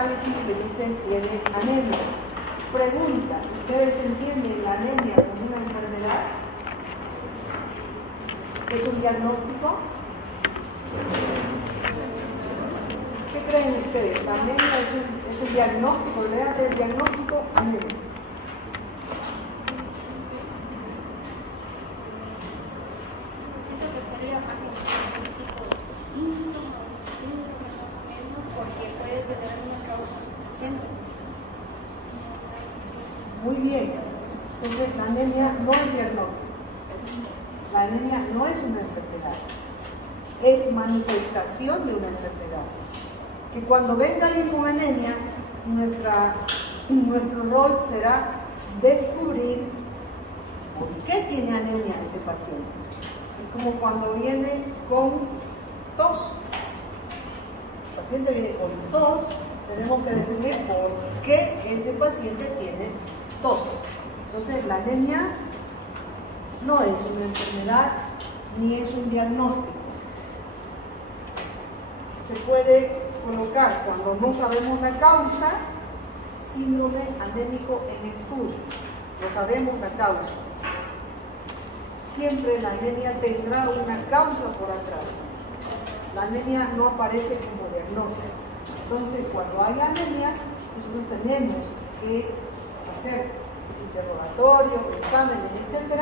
análisis y le dicen tiene anemia. Pregunta, ¿ustedes entienden la anemia como una enfermedad? ¿Es un diagnóstico? ¿Qué creen ustedes? ¿La anemia es un diagnóstico? ¿Le dan el diagnóstico anemia? Siento que sería más un tipo de síntoma, porque puede tener una causa subyacente. Muy bien. Entonces, la anemia no es diagnóstico. La anemia no es una enfermedad. Es manifestación de una enfermedad. Que cuando venga alguien con anemia, nuestro rol será descubrir por qué tiene anemia ese paciente. Es como cuando viene con tos. El paciente viene con tos, tenemos que descubrir por qué ese paciente tiene tos. Entonces, la anemia no es una enfermedad ni es un diagnóstico. Se puede colocar, cuando no sabemos la causa, síndrome anémico en estudio. No sabemos la causa. Siempre la anemia tendrá una causa por atrás. La anemia no aparece como diagnóstico. Entonces, cuando hay anemia, nosotros tenemos que hacer interrogatorios, exámenes, etc.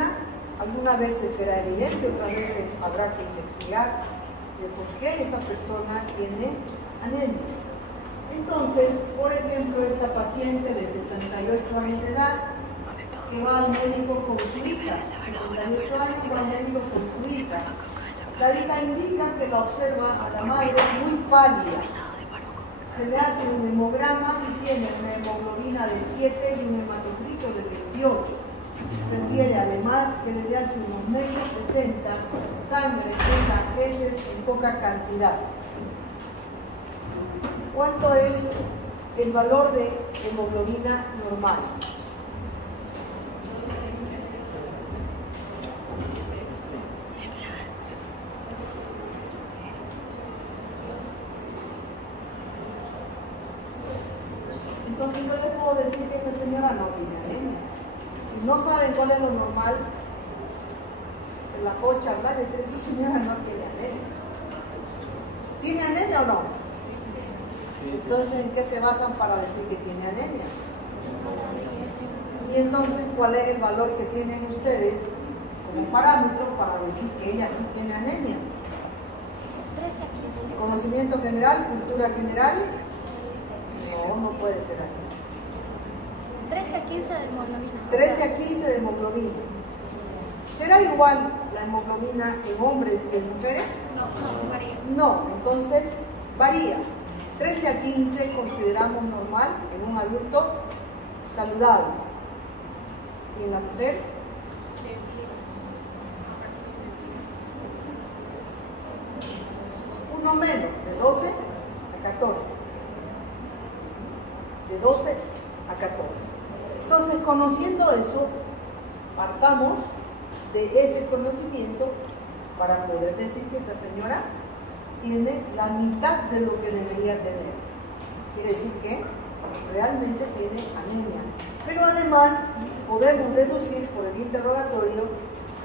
Algunas veces será evidente, otras veces habrá que investigar de por qué esa persona tiene anemia. Entonces, por ejemplo, esta paciente de 78 años de edad que va al médico con su hija, 78 años, va al médico con su hija. La hija indica que la observa a la madre muy pálida. Se le hace un hemograma y tiene una hemoglobina de 7 y un hematocrito de 28. Refiere además que desde hace unos meses presenta sangre en las heces en poca cantidad. ¿Cuánto es el valor de hemoglobina normal? Entonces yo les puedo decir que esta señora no tiene anemia. Si no saben cuál es lo normal, se la puedo charlar y decir que esta señora no tiene anemia. ¿Tiene anemia o no? Entonces, ¿en qué se basan para decir que tiene anemia? Y entonces, ¿cuál es el valor que tienen ustedes como parámetro para decir que ella sí tiene anemia? ¿Conocimiento general? ¿Cultura general? No, no puede ser así. 13 a 15 de hemoglobina. 13 a 15 de hemoglobina. ¿Será igual la hemoglobina en hombres y en mujeres? No, varía. No, entonces varía. 13 a 15 consideramos normal en un adulto saludable. ¿Y en la mujer? Uno menos, de 12 a 14. De 12 a 14. Entonces, conociendo eso, partamos de ese conocimiento para poder decir que esta señora tiene la mitad de lo que debería tener. Quiere decir que realmente tiene anemia. Pero además podemos deducir por el interrogatorio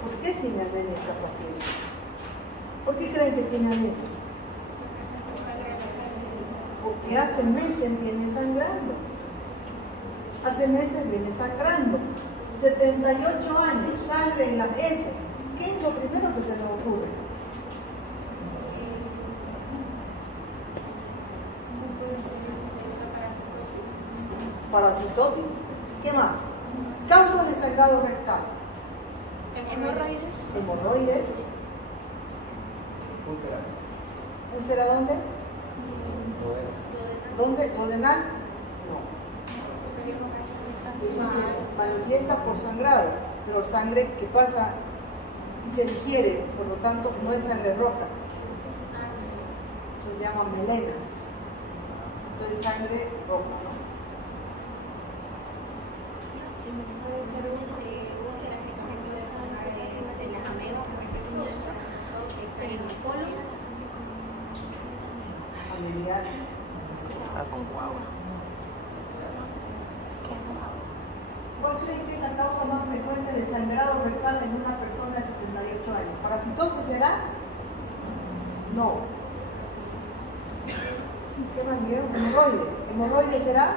por qué tiene anemia esta paciente. ¿Por qué creen que tiene anemia? Porque hace meses viene sangrando. Hace meses viene sangrando. 78 años, sangre en las heces. ¿Qué es lo primero que se nos ocurre? Parasitosis. ¿Qué más? Causas de sangrado rectal. Hemorroides. ¿Úlcera dónde? ¿Dónde? ¿Duodenal? No. Eso se manifiesta por sangrado, pero sangre que pasa y se digiere, por lo tanto no es sangre roja. Eso se llama melena. Entonces sangre roja, ¿no? Puede ser úlcera de la ameba, pero en el polo. Ameliasis. ¿Cuál creen que es la causa más frecuente de sangrado rectal en una persona de 78 años? ¿Parasitosis será? No. ¿Qué más dijeron? ¿Hemorroide? ¿Hemorroide será?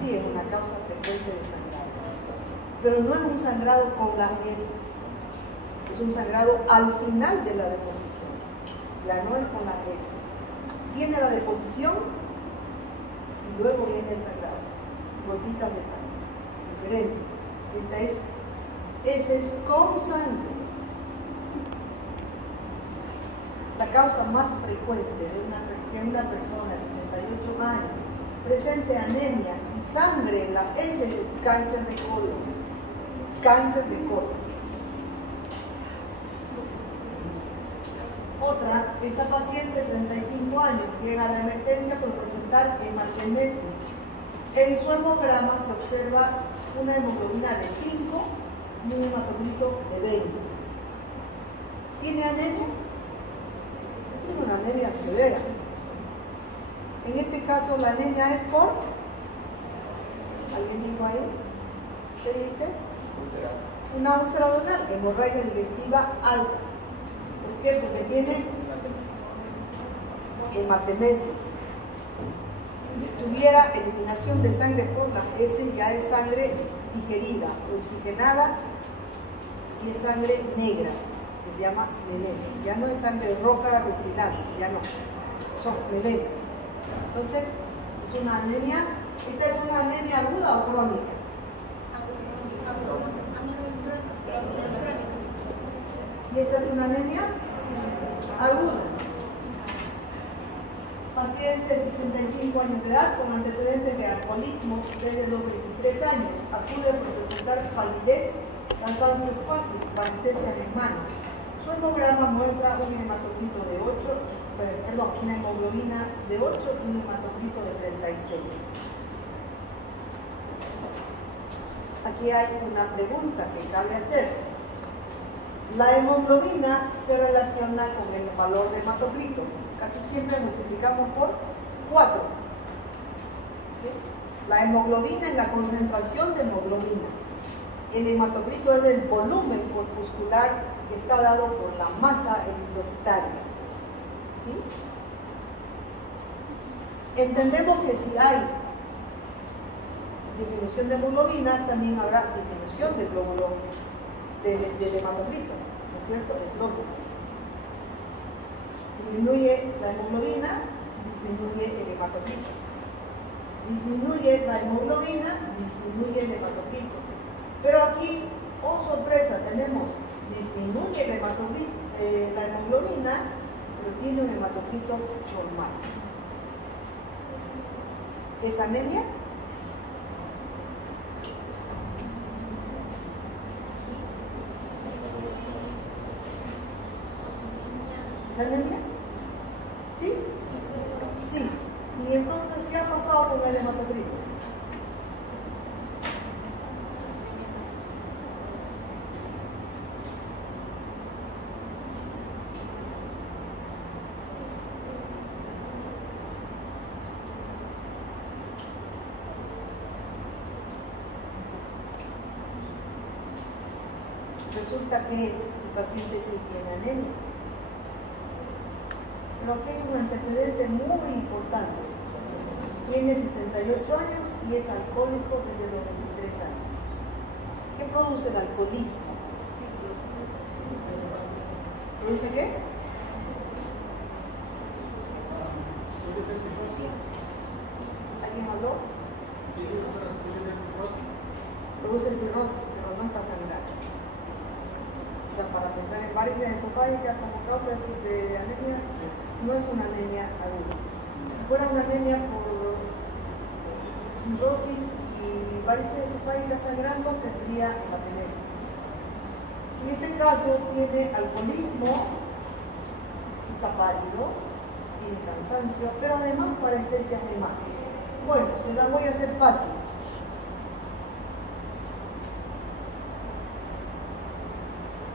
Sí, es una causa frecuente de sangrado. Pero no es un sangrado con las heces. Es un sangrado al final de la deposición. Ya no es con las heces. Tiene la deposición y luego viene el sangrado. Gotitas de sangre. Diferente. Ese es con sangre. La causa más frecuente de que una persona de 68 años presente anemia y sangre en la heces es el cáncer de colon. Cáncer de colon. Otra, esta paciente de 35 años llega a la emergencia por presentar hematemesis. En su hemograma se observa una hemoglobina de 5 y un hematocrito de 20. ¿Tiene anemia? Es una anemia severa. En este caso la anemia es por... ¿Alguien dijo ahí? ¿Qué dijiste? Una úlcera duodenal, hemorragia digestiva alta. ¿Por qué? Porque tienes hematemesis. Y si tuviera eliminación de sangre por las heces, ya es sangre digerida, oxigenada y es sangre negra, que se llama melena. Ya no es sangre roja rutilante, ya no, son melenas. Entonces, es una anemia. ¿Esta es una anemia aguda o crónica? ¿Y esta es una anemia aguda? Paciente de 65 años de edad con antecedentes de alcoholismo desde los 23 años. Acude por presentar palidez, cansancio fácil, parestesia en manos. Su hemograma muestra un hematocrito de 8, una hemoglobina de 8 y un hematocrito de 36. Aquí hay una pregunta que cabe hacer. La hemoglobina se relaciona con el valor de hematocrito. Casi siempre multiplicamos por 4. ¿Sí? La hemoglobina es la concentración de hemoglobina. El hematocrito es el volumen corpuscular que está dado por la masa eritrocitaria. ¿Sí? Entendemos que si hay disminución de hemoglobina, también habrá disminución del glóbulo del hematocrito, ¿no es cierto? Es lógico. Disminuye la hemoglobina, disminuye el hematocrito. Disminuye la hemoglobina, disminuye el hematocrito. Pero aquí, oh sorpresa, tenemos disminuye la hemoglobina, pero tiene un hematocrito normal. ¿Es anemia? ¿Es anemia? ¿Sí? Sí. ¿Y entonces qué ha pasado con el hematocrito? Resulta que el paciente sí tiene anemia. Pero aquí hay un antecedente muy importante. Tiene 68 años y es alcohólico desde los 23 años. ¿Qué produce el alcoholismo? ¿Produce qué? ¿Alguien habló? Produce cirrosis, pero no está sangrando. O sea, para pensar en varices esofágicas como causa de anemia, no es una anemia aguda. Si fuera una anemia por cirrosis y varices esofágicas sangrando, tendría hematemesis. En este caso tiene alcoholismo, está pálido, tiene cansancio, pero además parestesia hemática. Bueno, se las voy a hacer fácil.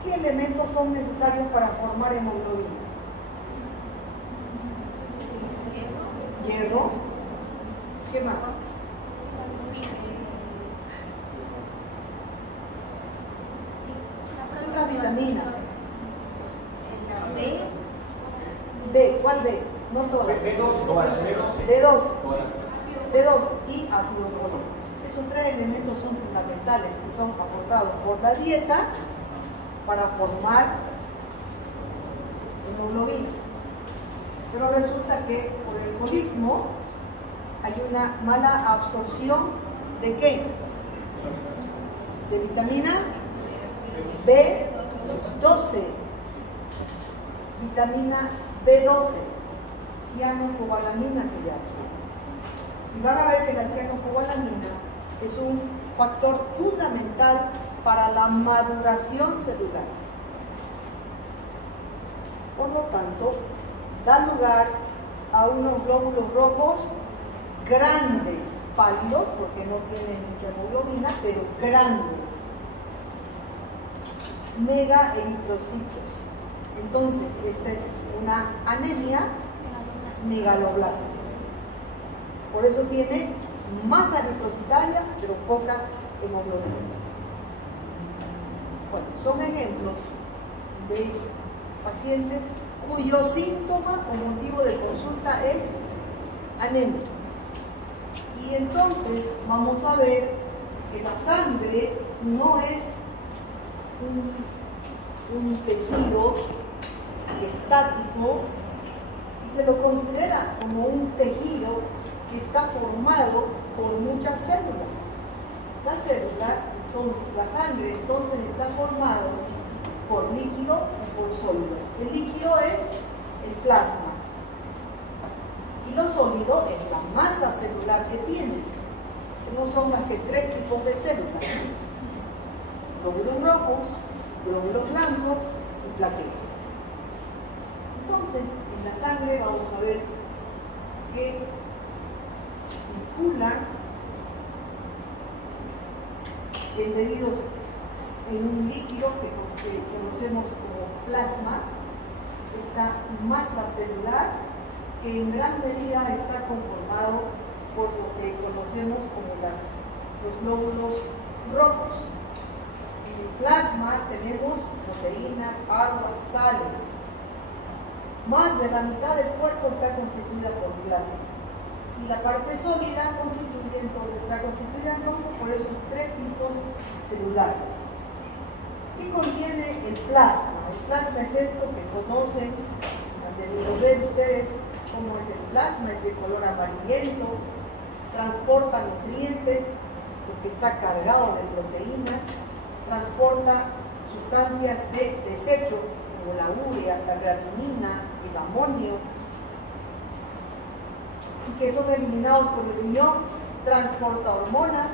¿Qué elementos son necesarios para formar hemoglobina? Hierro, ¿Qué más? Otras vitaminas. B, ¿cuál B? No todas. B2 y ácido fólico. Esos tres elementos son fundamentales y son aportados por la dieta para formar hemoglobina. Pero resulta que por el alcoholismo hay una mala absorción ¿de qué? De vitamina B12, vitamina B12, cianocobalamina se llama. Y van a ver que la cianocobalamina es un factor fundamental para la maduración celular. Por lo tanto, da lugar a unos glóbulos rojos grandes, pálidos, porque no tienen mucha hemoglobina, pero grandes, mega eritrocitos. Entonces, esta es una anemia megaloblástica. Por eso tiene masa eritrocitaria, pero poca hemoglobina. Bueno, son ejemplos de pacientes cuyo síntoma o motivo de consulta es anemia. Y entonces vamos a ver que la sangre no es un tejido estático y se lo considera como un tejido que está formado por muchas células. La célula, entonces, la sangre entonces está formado por líquido y por sólido. El líquido es el plasma y lo sólido es la masa celular que tiene, que no son más que tres tipos de células: glóbulos rojos, glóbulos blancos y plaquetas. Entonces, en la sangre vamos a ver que circulan embebidos en un líquido que conocemos como plasma, esta masa celular que en gran medida está conformado por lo que conocemos como los glóbulos rojos. En el plasma tenemos proteínas, agua, sales. Más de la mitad del cuerpo está constituida por plasma. Y la parte sólida está constituida entonces por esos tres tipos celulares. ¿Qué contiene el plasma? El plasma es esto que conocen, lo ven ustedes cómo es el plasma, es de color amarillento, transporta nutrientes, porque está cargado de proteínas, transporta sustancias de desecho, como la urea, la creatinina, el amonio, y que son eliminados por el riñón, transporta hormonas,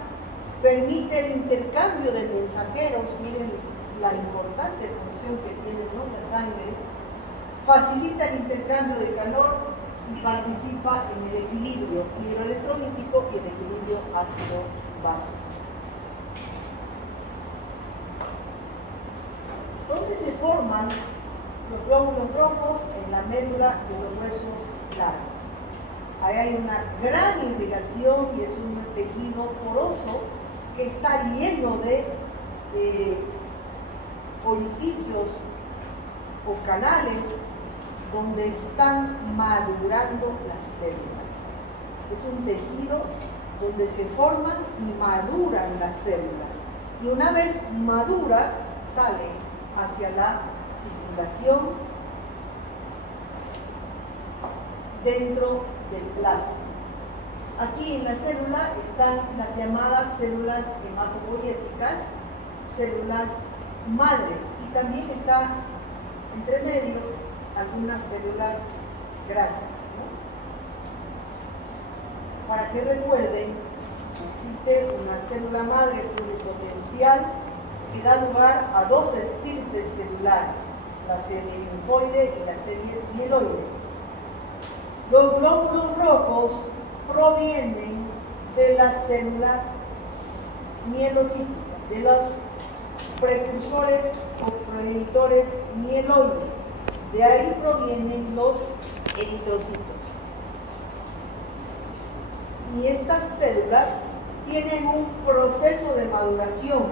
permite el intercambio de mensajeros, miren la importante función que tiene, ¿no?, la sangre, facilita el intercambio de calor y participa en el equilibrio hidroelectrolítico y el equilibrio ácido-básico. ¿Dónde se forman los glóbulos rojos? En la médula de los huesos largos. Ahí hay una gran irrigación y es un tejido poroso que está lleno de orificios o canales donde están madurando las células. Es un tejido donde se forman y maduran las células. Y una vez maduras, salen hacia la circulación dentro del plasma. Aquí en la célula están las llamadas células hematopoyéticas, células madre, y también está entre medio algunas células grasas, ¿no? Para que recuerden, existe una célula madre pluripotencial que da lugar a dos estirpes celulares, la serie linfoide y la serie mieloide. Los glóbulos rojos provienen de las células mielocíticas, de los precursores o progenitores mieloides. De ahí provienen los eritrocitos. y estas células tienen un proceso de maduración.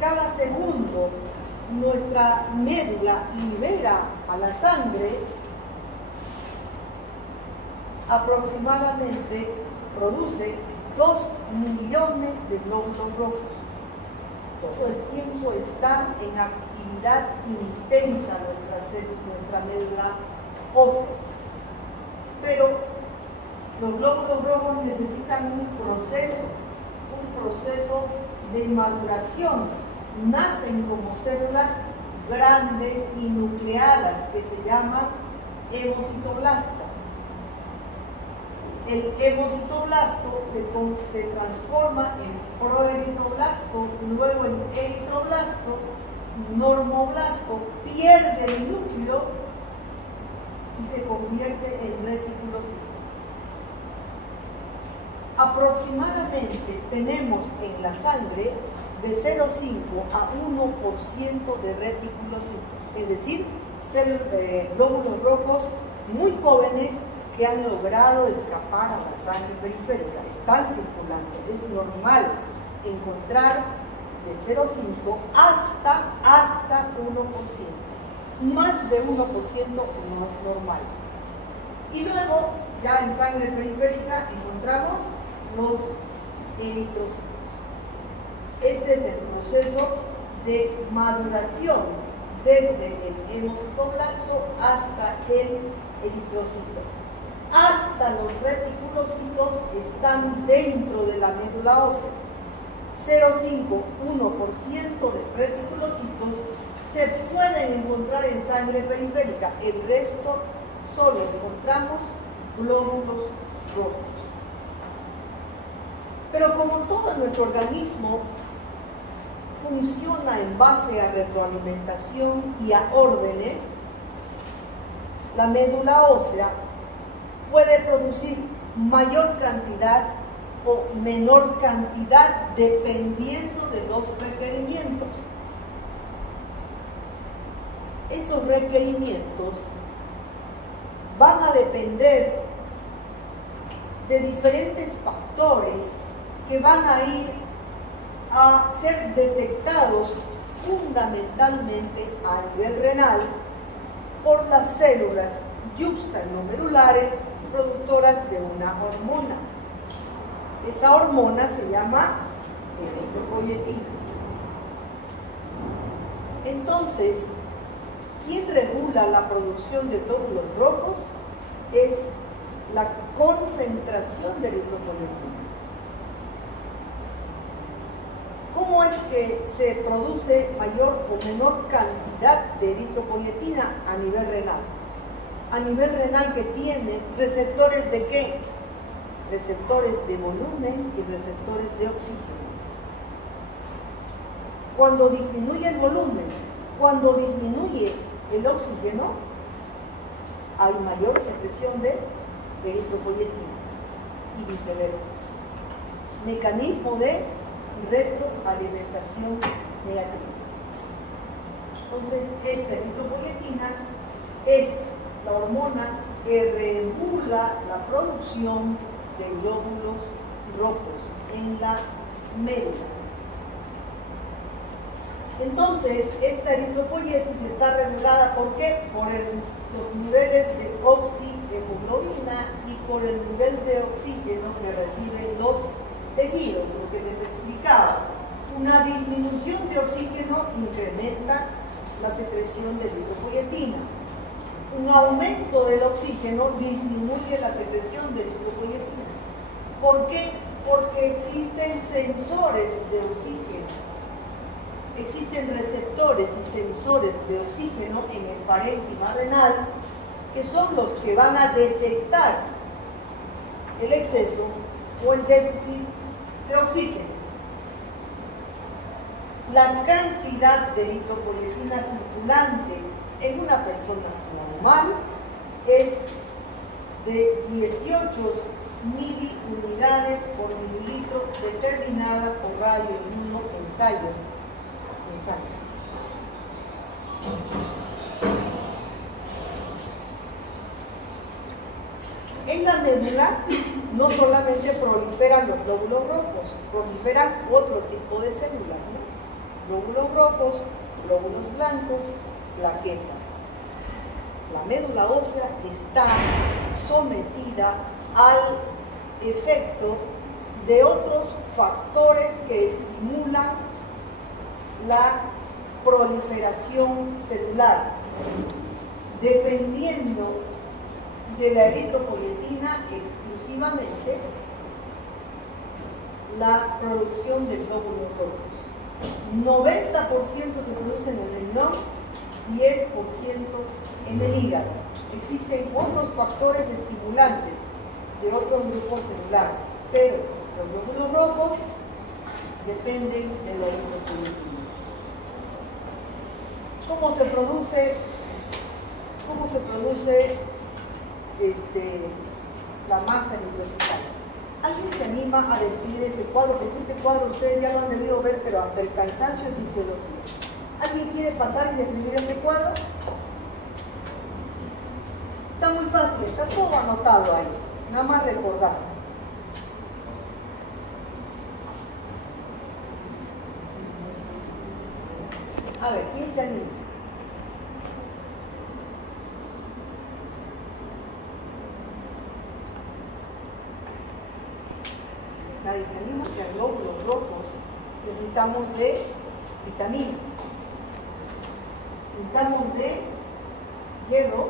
Cada segundo nuestra médula libera a la sangre aproximadamente, produce 2 millones de glóbulos rojos. Todo el tiempo está en actividad intensa nuestra médula ósea. Pero los glóbulos rojos necesitan un proceso de maduración. Nacen como células grandes y nucleadas que se llaman hemocitoblastas. El hemocitoblasto se transforma en proeritroblasto, luego en eritroblasto, normoblasto, pierde el núcleo y se convierte en reticulocito. Aproximadamente tenemos en la sangre de 0,5 a 1% de reticulocitos, es decir, glóbulos rojos muy jóvenes que han logrado escapar a la sangre periférica, están circulando. Es normal encontrar de 0,5 hasta 1%. Más de 1% no es normal. Y luego, ya en sangre periférica, encontramos los eritrocitos. Este es el proceso de maduración desde el hemocitoblasto hasta el eritrocito. Hasta los reticulocitos están dentro de la médula ósea. 0,5, 1% de reticulocitos se pueden encontrar en sangre periférica. El resto solo encontramos glóbulos rojos. Pero como todo nuestro organismo funciona en base a retroalimentación y a órdenes, la médula ósea puede producir mayor cantidad o menor cantidad dependiendo de los requerimientos. Esos requerimientos van a depender de diferentes factores que van a ir a ser detectados fundamentalmente a nivel renal por las células yuxtaglomerulares productoras de una hormona. Esa hormona se llama eritropoyetina. Entonces, ¿quién regula la producción de glóbulos rojos? Es la concentración de eritropoyetina. ¿Cómo es que se produce mayor o menor cantidad de eritropoyetina a nivel renal? A nivel renal, que tiene receptores de ¿qué? Receptores de volumen y receptores de oxígeno. Cuando disminuye el volumen, cuando disminuye el oxígeno, hay mayor secreción de eritropoyetina y viceversa. Mecanismo de retroalimentación negativa. Entonces, esta eritropoyetina es la hormona que regula la producción de glóbulos rojos en la médula. Entonces, esta eritropoiesis está regulada ¿por qué? Por los niveles de oxihemoglobina y por el nivel de oxígeno que reciben los tejidos, lo que les explicaba. Una disminución de oxígeno incrementa la secreción de eritropoyetina. Un aumento del oxígeno disminuye la secreción de eritropoyetina. ¿Por qué? Porque existen sensores de oxígeno. Existen receptores y sensores de oxígeno en el parénquima renal que son los que van a detectar el exceso o el déficit de oxígeno. La cantidad de eritropoyetina circulante en una persona normal es de 18 miliunidades por mililitro, determinada por radioinmunoensayo en sangre. En la médula no solamente proliferan los glóbulos rojos, proliferan otro tipo de células, ¿no? Glóbulos rojos, glóbulos blancos, plaquetas. La médula ósea está sometida al efecto de otros factores que estimulan la proliferación celular, dependiendo de la eritropoyetina exclusivamente, la producción de glóbulos rojos. 90% se produce en el riñón, 10% en el hígado. Existen otros factores estimulantes de otros grupos celulares, pero los glóbulos rojos dependen de la eritropoyetina. ¿Cómo se produce la masa eritrocital? ¿Alguien se anima a describir este cuadro? Porque este cuadro ustedes ya lo han debido ver, pero hasta el cansancio en fisiología. ¿Alguien quiere pasar y describir este cuadro? Está muy fácil, está todo anotado ahí. Nada más recordar. A ver, ¿quién se anima? Nadie se anima, que a glóbulos rojos necesitamos de vitaminas. Necesitamos de hierro,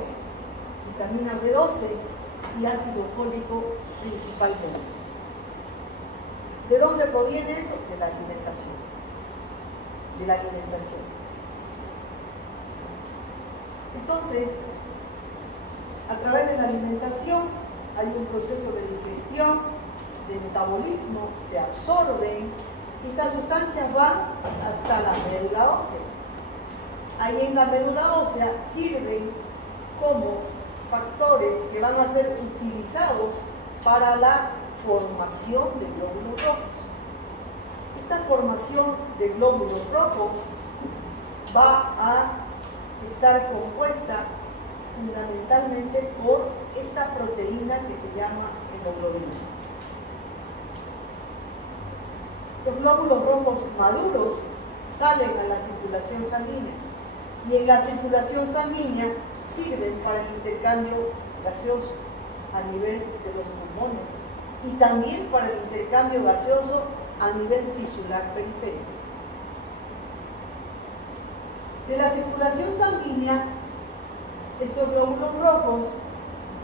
vitamina B12 y ácido fólico principalmente. ¿De dónde proviene eso? De la alimentación. De la alimentación. Entonces, a través de la alimentación hay un proceso de digestión, de metabolismo, se absorben y estas sustancias van hasta la médula ósea. Ahí en la médula ósea sirven como factores que van a ser utilizados para la formación de glóbulos rojos. Esta formación de glóbulos rojos va a estar compuesta fundamentalmente por esta proteína que se llama hemoglobina. Los glóbulos rojos maduros salen a la circulación sanguínea y en la circulación sanguínea sirven para el intercambio gaseoso a nivel de los pulmones y también para el intercambio gaseoso a nivel tisular periférico. De la circulación sanguínea, estos glóbulos rojos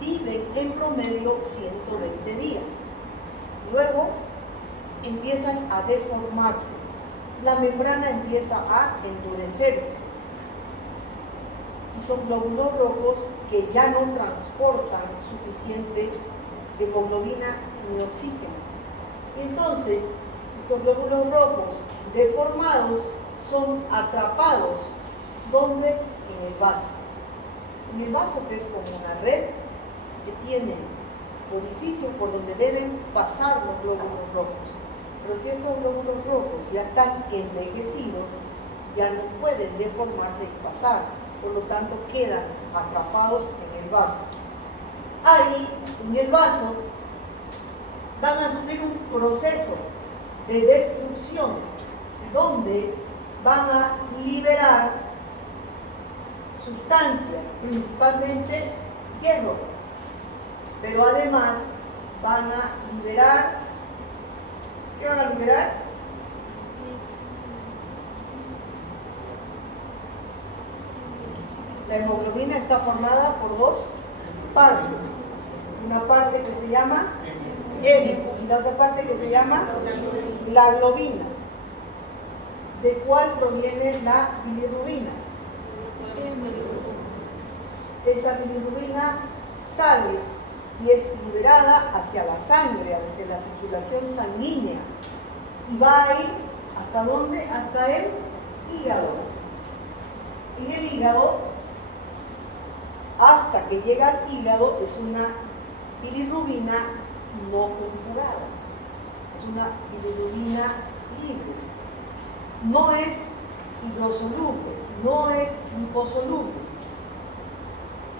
viven en promedio 120 días. Luego empiezan a deformarse. La membrana empieza a endurecerse. Y son glóbulos rojos que ya no transportan suficiente hemoglobina ni oxígeno. Y entonces, estos glóbulos rojos deformados son atrapados, ¿dónde? En el vaso. En el vaso, que es como una red que tiene orificios por donde deben pasar los glóbulos rojos. Pero si estos glóbulos rojos ya están envejecidos, ya no pueden deformarse y pasar, por lo tanto quedan atrapados en el vaso. Ahí, en el vaso, van a sufrir un proceso de destrucción, donde van a liberar sustancias, principalmente hierro, pero además van a liberar, ¿qué van a liberar? La hemoglobina está formada por dos partes, una parte que se llama hemo y la otra parte que se llama la globina. ¿De cuál proviene la bilirrubina? Esa bilirrubina sale y es liberada hacia la sangre, hacia la circulación sanguínea y va a ir ¿hasta dónde? Hasta el hígado. En el hígado, hasta que llega al hígado, es una bilirrubina no conjugada, es una bilirrubina libre, no es hidrosoluble, no es liposoluble.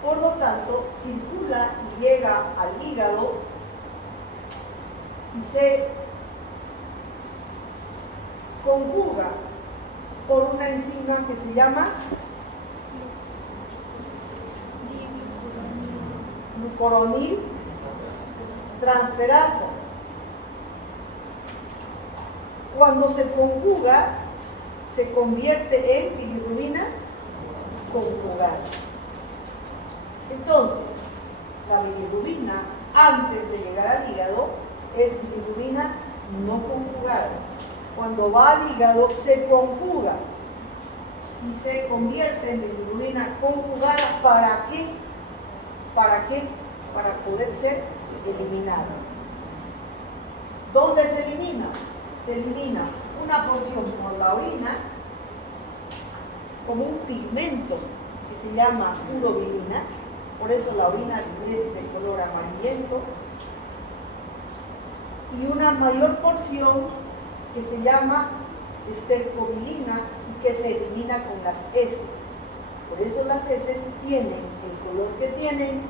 Por lo tanto, circula y llega al hígado y se conjuga por una enzima que se llama glucuronil transferasa. Cuando se conjuga, se convierte en bilirrubina conjugada. Entonces, la bilirrubina, antes de llegar al hígado, es bilirrubina no conjugada. Cuando va al hígado, se conjuga y se convierte en bilirrubina conjugada. ¿Para qué? ¿Para qué? Para poder ser eliminada. ¿Dónde se elimina? Se elimina una porción por la orina, como un pigmento que se llama urobilina, por eso la orina es de color amarillento, y una mayor porción que se llama estercobilina y que se elimina con las heces. Por eso las heces tienen el color que tienen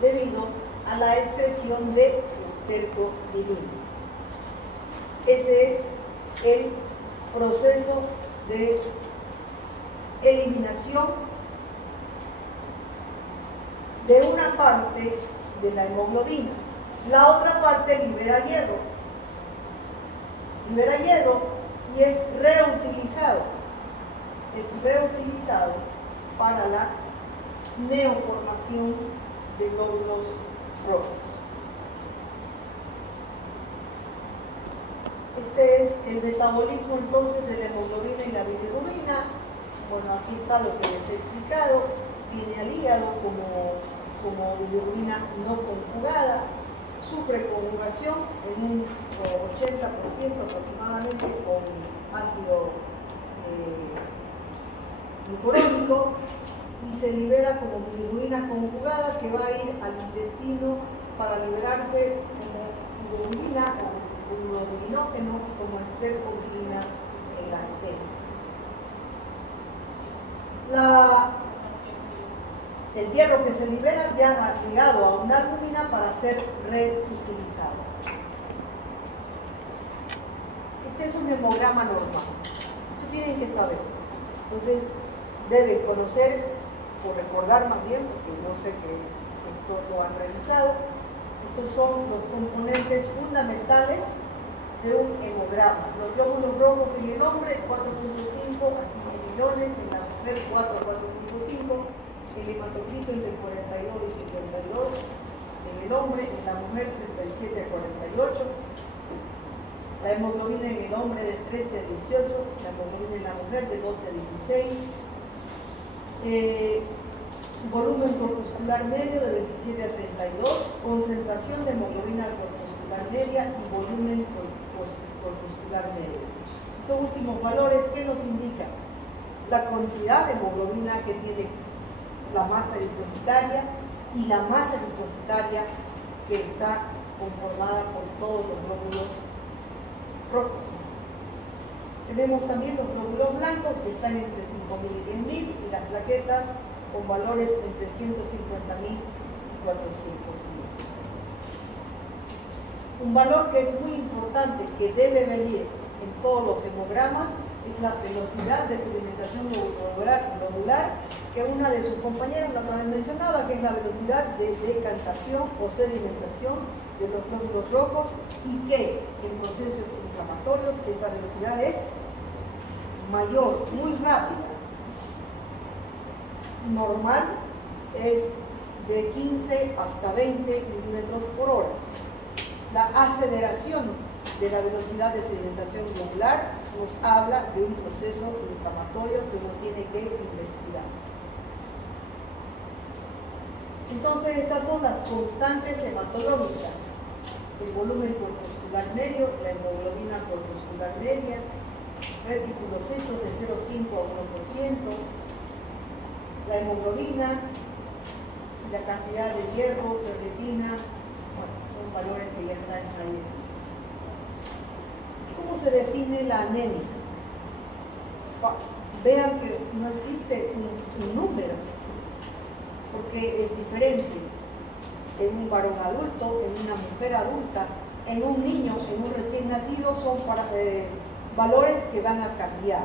debido a la excreción de estercobilina. Ese es el proceso de eliminación de una parte de la hemoglobina. La otra parte libera hierro. Libera hierro y es reutilizado. Es reutilizado para la neoformación de glóbulos rojos. Este es el metabolismo entonces de la hemoglobina y la bilirrubina. Bueno, aquí está lo que les he explicado. Viene al hígado como bilirrubina no conjugada. Sufre conjugación en un 80% aproximadamente con ácido glucurónico y se libera como bilirrubina conjugada que va a ir al intestino para liberarse como urobilina o urobilinógeno y como estercobilina en las heces. El hierro que se libera ya ha llegado a una albúmina para ser reutilizado. Este es un hemograma normal. Esto tienen que saber. Entonces, deben conocer o recordar más bien, porque no sé que esto lo han revisado. Estos son los componentes fundamentales de un hemograma. Los glóbulos rojos en el hombre, 4.5, así millones, en la mujer 4 a 4.5. El hematocrito entre 42 y 52 en el hombre, en la mujer 37 a 48, la hemoglobina en el hombre de 13 a 18, la hemoglobina en la mujer de 12 a 16, volumen corpuscular medio de 27 a 32, concentración de hemoglobina corpuscular media y volumen corpuscular medio. Estos últimos valores, ¿qué nos indican? La cantidad de hemoglobina que tiene la masa eritrocitaria y la masa eritrocitaria que está conformada por todos los glóbulos rojos. Tenemos también los glóbulos blancos que están entre 5.000 y 10.000 y las plaquetas con valores entre 150.000 y 400.000. Un valor que es muy importante, que debe venir en todos los hemogramas, es la velocidad de sedimentación globular, que una de sus compañeras la otra vez mencionaba, que es la velocidad de decantación o sedimentación de los glóbulos rojos, y que en procesos inflamatorios esa velocidad es mayor, muy rápida. Normal es de 15 hasta 20 milímetros por hora. La aceleración de la velocidad de sedimentación globular nos habla de un proceso inflamatorio que uno tiene que investigar. Entonces, estas son las constantes hematológicas: el volumen corpuscular medio, la hemoglobina corpuscular media, reticulocitos de 0,5 a 1%, la hemoglobina, la cantidad de hierro, ferritina, bueno, son valores que ya están ahí. ¿Cómo se define la anemia? Vean que no existe un número, porque es diferente en un varón adulto, en una mujer adulta, en un niño, en un recién nacido, son valores que van a cambiar.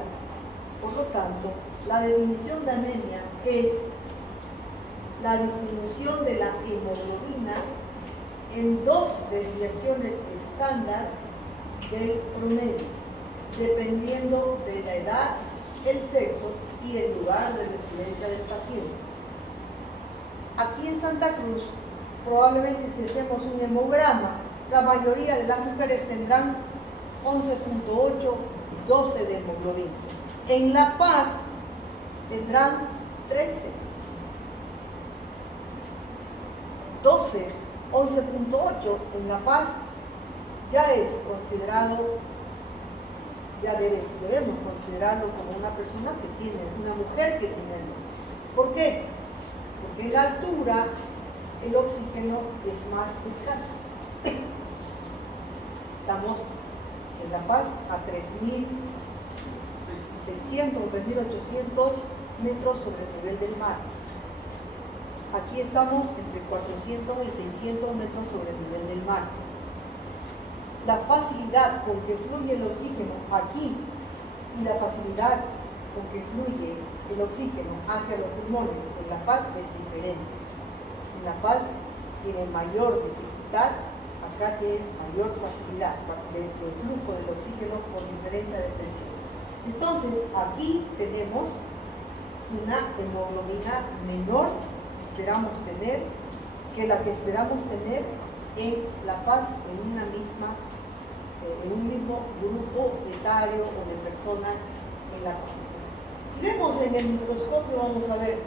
Por lo tanto, la definición de anemia es la disminución de la hemoglobina en 2 desviaciones estándar del promedio, dependiendo de la edad, el sexo y el lugar de residencia del paciente. Aquí en Santa Cruz, probablemente si hacemos un hemograma, la mayoría de las mujeres tendrán 11.8, 12 de hemoglobina. En La Paz tendrán 13, 12, 11.8. En La Paz ya es considerado, ya debemos considerarlo como una persona que tiene, una mujer que tiene anemia. ¿Por qué? Porque en la altura el oxígeno es más escaso. Estamos en La Paz a 3.600 o 3.800 metros sobre el nivel del mar. Aquí estamos entre 400 y 600 metros sobre el nivel del mar. La facilidad con que fluye el oxígeno aquí y la facilidad con que fluye el oxígeno hacia los pulmones en La Paz es diferente. En La Paz tiene mayor dificultad, acá tiene mayor facilidad de flujo del oxígeno por diferencia de presión. Entonces, aquí tenemos una hemoglobina menor, esperamos tener, que la que esperamos tener en La Paz en un mismo grupo etario o de personas en La Paz. Si vemos en el microscopio, vamos a ver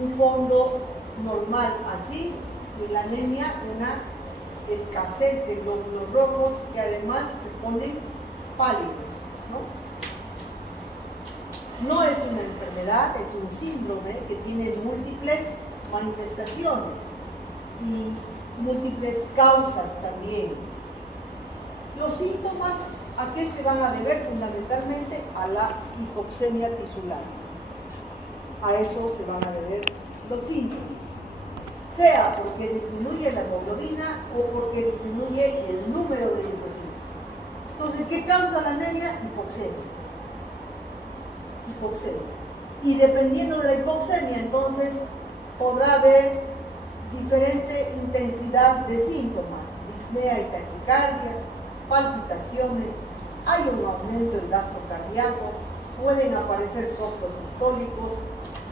un fondo normal así, y en la anemia una escasez de glóbulos rojos que además se ponen pálidos, ¿no? No es una enfermedad, es un síndrome que tiene múltiples manifestaciones y múltiples causas también. Los síntomas, ¿a qué se van a deber? Fundamentalmente a la hipoxemia tisular. A eso se van a deber los síntomas. Sea porque disminuye la hemoglobina o porque disminuye el número de linfocitos. Entonces, ¿qué causa la anemia? Hipoxemia. Hipoxemia. Y dependiendo de la hipoxemia, entonces podrá haber diferente intensidad de síntomas, disnea y taquicardia, palpitaciones, hay un aumento del gasto cardíaco, pueden aparecer soplos sistólicos,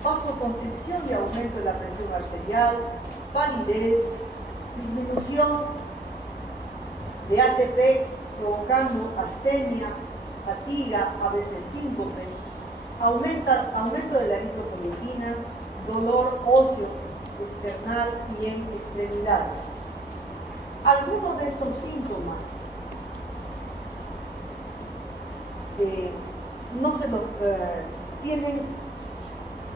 vasoconstricción y aumento de la presión arterial, palidez, disminución de ATP provocando astenia, fatiga, a veces síncope, aumento de la eritropoyetina, dolor óseo external y en extremidades. Algunos de estos síntomas no se los tienen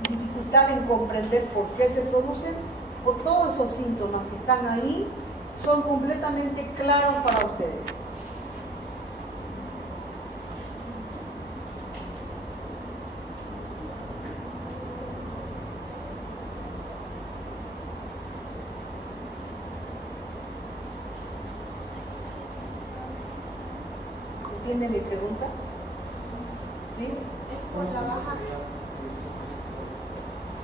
dificultad en comprender por qué se producen, o todos esos síntomas que están ahí son completamente claros para ustedes. ¿Entiende mi pregunta? ¿Sí? Por la baja.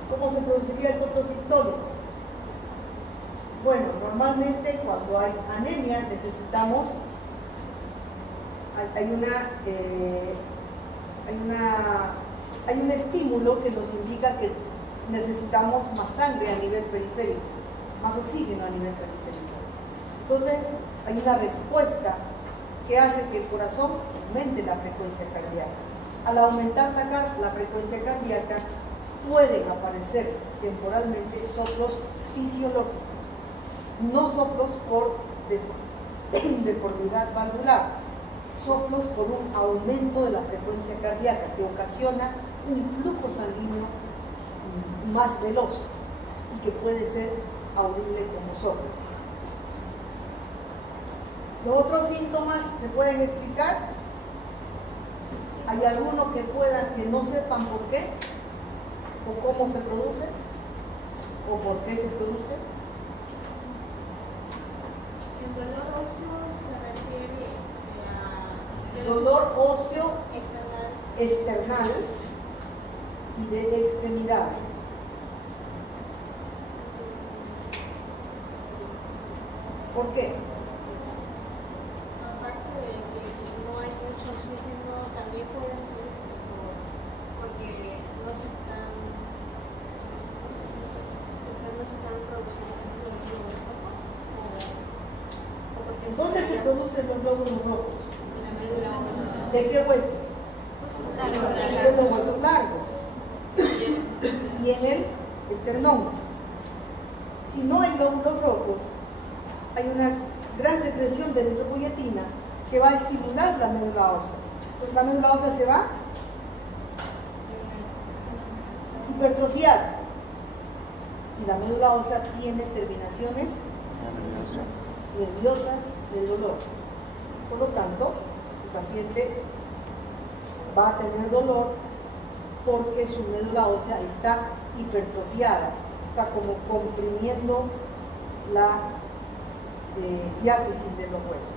¿Cómo se produciría el soplo sistólico? Bueno, normalmente cuando hay anemia necesitamos, hay un estímulo que nos indica que necesitamos más sangre a nivel periférico, más oxígeno a nivel periférico. Entonces hay una respuesta que hace que el corazón aumente la frecuencia cardíaca. Al aumentar la frecuencia cardíaca, pueden aparecer temporalmente soplos fisiológicos, no soplos por deformidad valvular, soplos por un aumento de la frecuencia cardíaca que ocasiona un flujo sanguíneo más veloz y que puede ser audible como soplo. ¿Los otros síntomas se pueden explicar? ¿Hay algunos que no sepan por qué? ¿O cómo se produce? ¿O por qué se produce? El dolor óseo se refiere a dolor óseo external. external y de extremidades. ¿Por qué? Aparte de que no hay mucho oxígeno, también puede ser porque no se están produciendo los glóbulos rojos o porque ¿Dónde se producen los glóbulos rojos? en la médula ósea. ¿De qué huesos? De los huesos largos y en el esternón. Si no hay glóbulos rojos, hay una gran secreción de eritropoyetina que va a estimular la médula ósea. Entonces la médula ósea se va a hipertrofiar y la médula ósea tiene terminaciones nerviosas del dolor. Por lo tanto, el paciente va a tener dolor porque su médula ósea está hipertrofiada, está como comprimiendo la diáfisis de los huesos.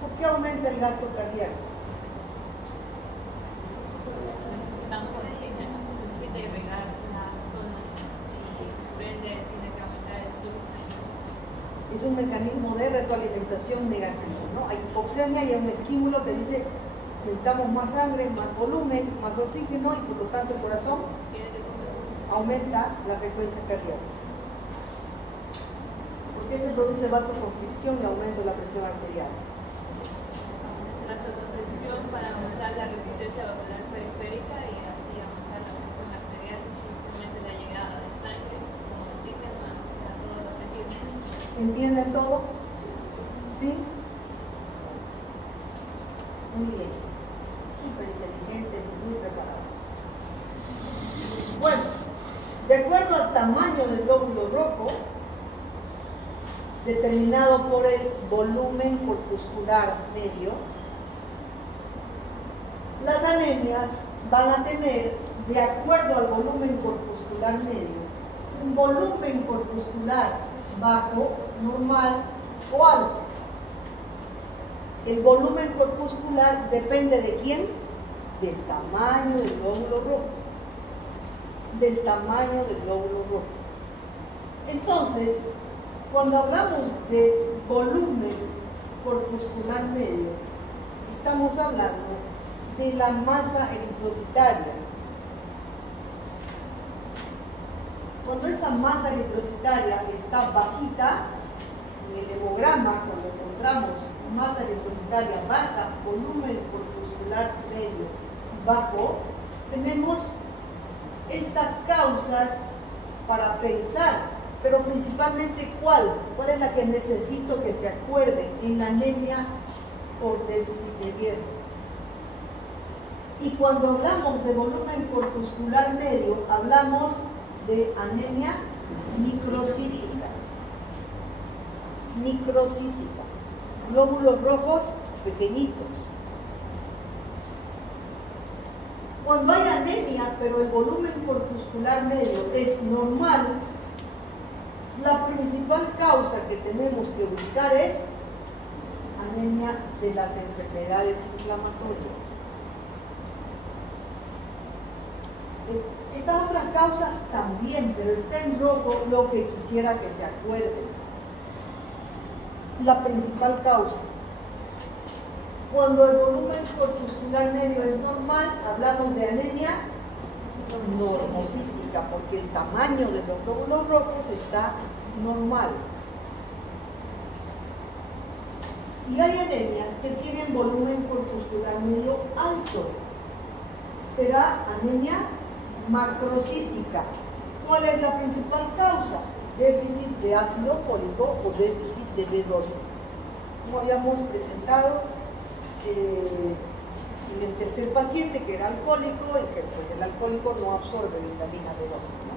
¿Por qué aumenta el gasto cardíaco? Necesitamos oxígeno, se necesita irrigar la zona y por ende tiene que aumentar el flujo sanguíneo. Es un mecanismo de retroalimentación negativo, ¿no? Hay hipoxemia y hay un estímulo que dice necesitamos más sangre, más volumen, más oxígeno y por lo tanto el corazón aumenta la frecuencia cardíaca. ¿Por qué se produce vasoconstricción y aumento de la presión arterial? Vasoconstricción para aumentar la resistencia vascular periférica y así aumentar la presión arterial y simplemente la llegada de sangre con oxígeno a todos los tejidos. ¿Entienden todo? ¿Sí? Muy bien. Súper inteligentes y muy preparados. Bueno, de acuerdo al tamaño del glóbulo rojo, determinado por el volumen corpuscular medio, las anemias van a tener, de acuerdo al volumen corpuscular medio, un volumen corpuscular bajo, normal o alto. El volumen corpuscular depende de quién? Del tamaño del glóbulo rojo. Del tamaño del glóbulo rojo. Entonces, cuando hablamos de volumen corpuscular medio, estamos hablando de la masa eritrocitaria. Cuando esa masa eritrocitaria está bajita, en el hemograma, cuando encontramos masa eritrocitaria baja, volumen corpuscular medio bajo, tenemos estas causas para pensar, pero principalmente ¿cuál es la que necesito que se acuerden en la anemia por déficit de hierro? Y cuando hablamos de volumen corpuscular medio, hablamos de anemia microcítica. Microcítica. Glóbulos rojos pequeñitos. Cuando hay anemia, pero el volumen corpuscular medio es normal, la principal causa que tenemos que buscar es anemia de las enfermedades inflamatorias. Estas otras causas también, pero está en rojo lo que quisiera que se acuerden. La principal causa. Cuando el volumen corpuscular medio es normal, hablamos de anemia normocítica, porque el tamaño de los glóbulos rojos está normal. Y hay anemias que tienen volumen corpuscular medio alto. Será anemia macrocítica. ¿Cuál es la principal causa? Déficit de ácido fólico o déficit de B12. Como habíamos presentado en el tercer paciente, que era alcohólico y que pues, el alcohólico no absorbe vitamina B12, ¿no?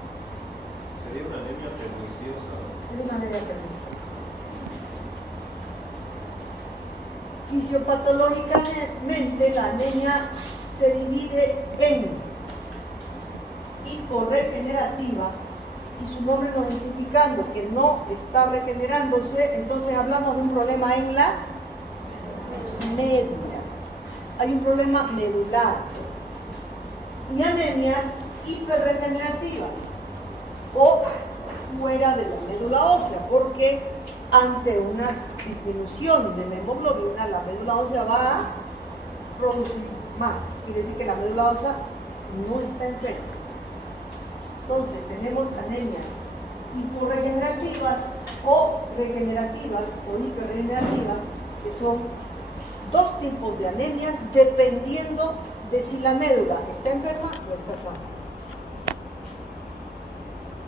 ¿Sería una anemia perniciosa? Es una anemia perniciosa. Fisiopatológicamente la anemia se divide en hiporregenerativa, y su nombre nos está indicando que no está regenerándose, entonces hablamos de un problema en la médula. Hay un problema medular. Y anemias hiperregenerativas o fuera de la médula ósea, porque ante una disminución de la hemoglobina, la médula ósea va a producir más. Quiere decir que la médula ósea no está enferma. Entonces, tenemos anemias hiporregenerativas o regenerativas o hiperregenerativas, que son dos tipos de anemias dependiendo de si la médula está enferma o está sana.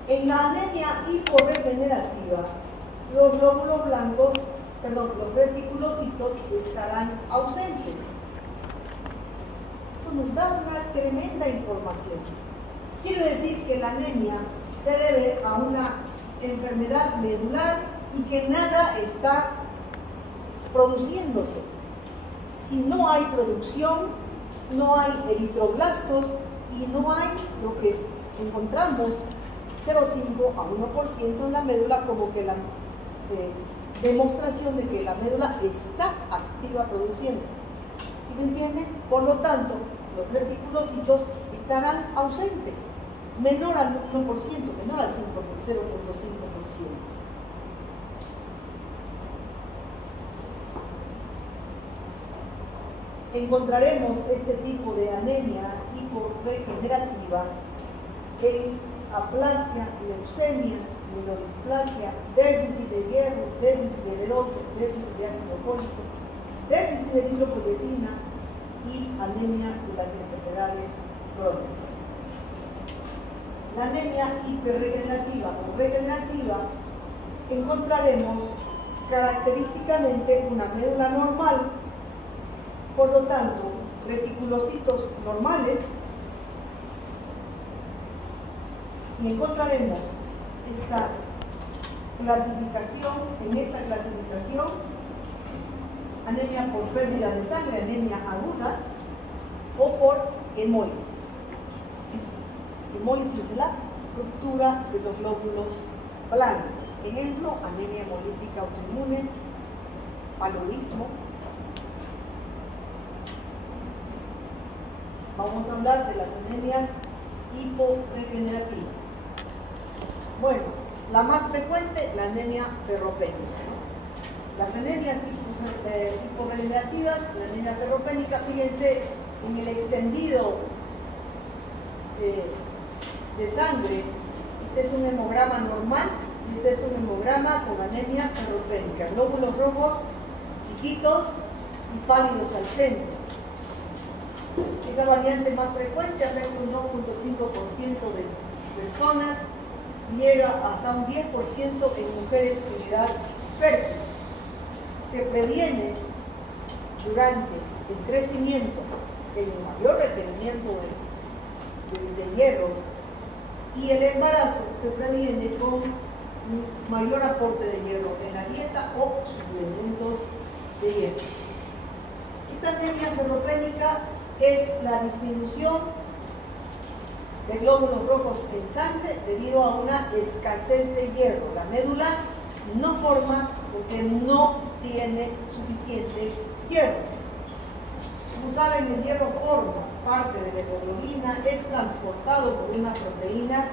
En la anemia hiporregenerativa, los glóbulos blancos, los reticulocitos estarán ausentes. Eso nos da una tremenda información. Quiere decir que la anemia se debe a una enfermedad medular y que nada está produciéndose. Si no hay producción, no hay eritroblastos y no hay lo que encontramos 0,5 a 1% en la médula, como que la demostración de que la médula está activa produciendo. ¿Sí me entienden? Por lo tanto, los reticulocitos estarán ausentes, menor al 1%, menor al 0,5%. Encontraremos este tipo de anemia hiporregenerativa en aplasia, leucemias, mielodisplasia, déficit de hierro, déficit de B12, déficit de ácido fólico, déficit de eritropoyetina y anemia de las enfermedades crónicas. La anemia hiperregenerativa o regenerativa encontraremos característicamente una médula normal, por lo tanto, reticulocitos normales, y encontraremos esta clasificación, en esta clasificación, anemia por pérdida de sangre, anemia aguda, o por hemólisis. Hemólisis es la ruptura de los glóbulos blancos. Ejemplo, anemia hemolítica autoinmune, paludismo. Vamos a hablar de las anemias hiporregenerativas. Bueno, la más frecuente, la anemia ferropénica. Las anemias hiporregenerativas, la anemia ferropénica, fíjense en el extendido de sangre. Este es un hemograma normal y este es un hemograma con anemia ferropénica. Glóbulos rojos chiquitos y pálidos al centro. Es la variante más frecuente, afecta un 2,5% de personas, llega hasta un 10% en mujeres en edad fértil. Se previene durante el crecimiento, el mayor requerimiento de hierro, y el embarazo se previene con un mayor aporte de hierro en la dieta o suplementos de hierro. Esta anemia ferropénica es la disminución de glóbulos rojos en sangre debido a una escasez de hierro. La médula no forma porque no tiene suficiente hierro. Como saben, el hierro forma parte de la hemoglobina, es transportado por una proteína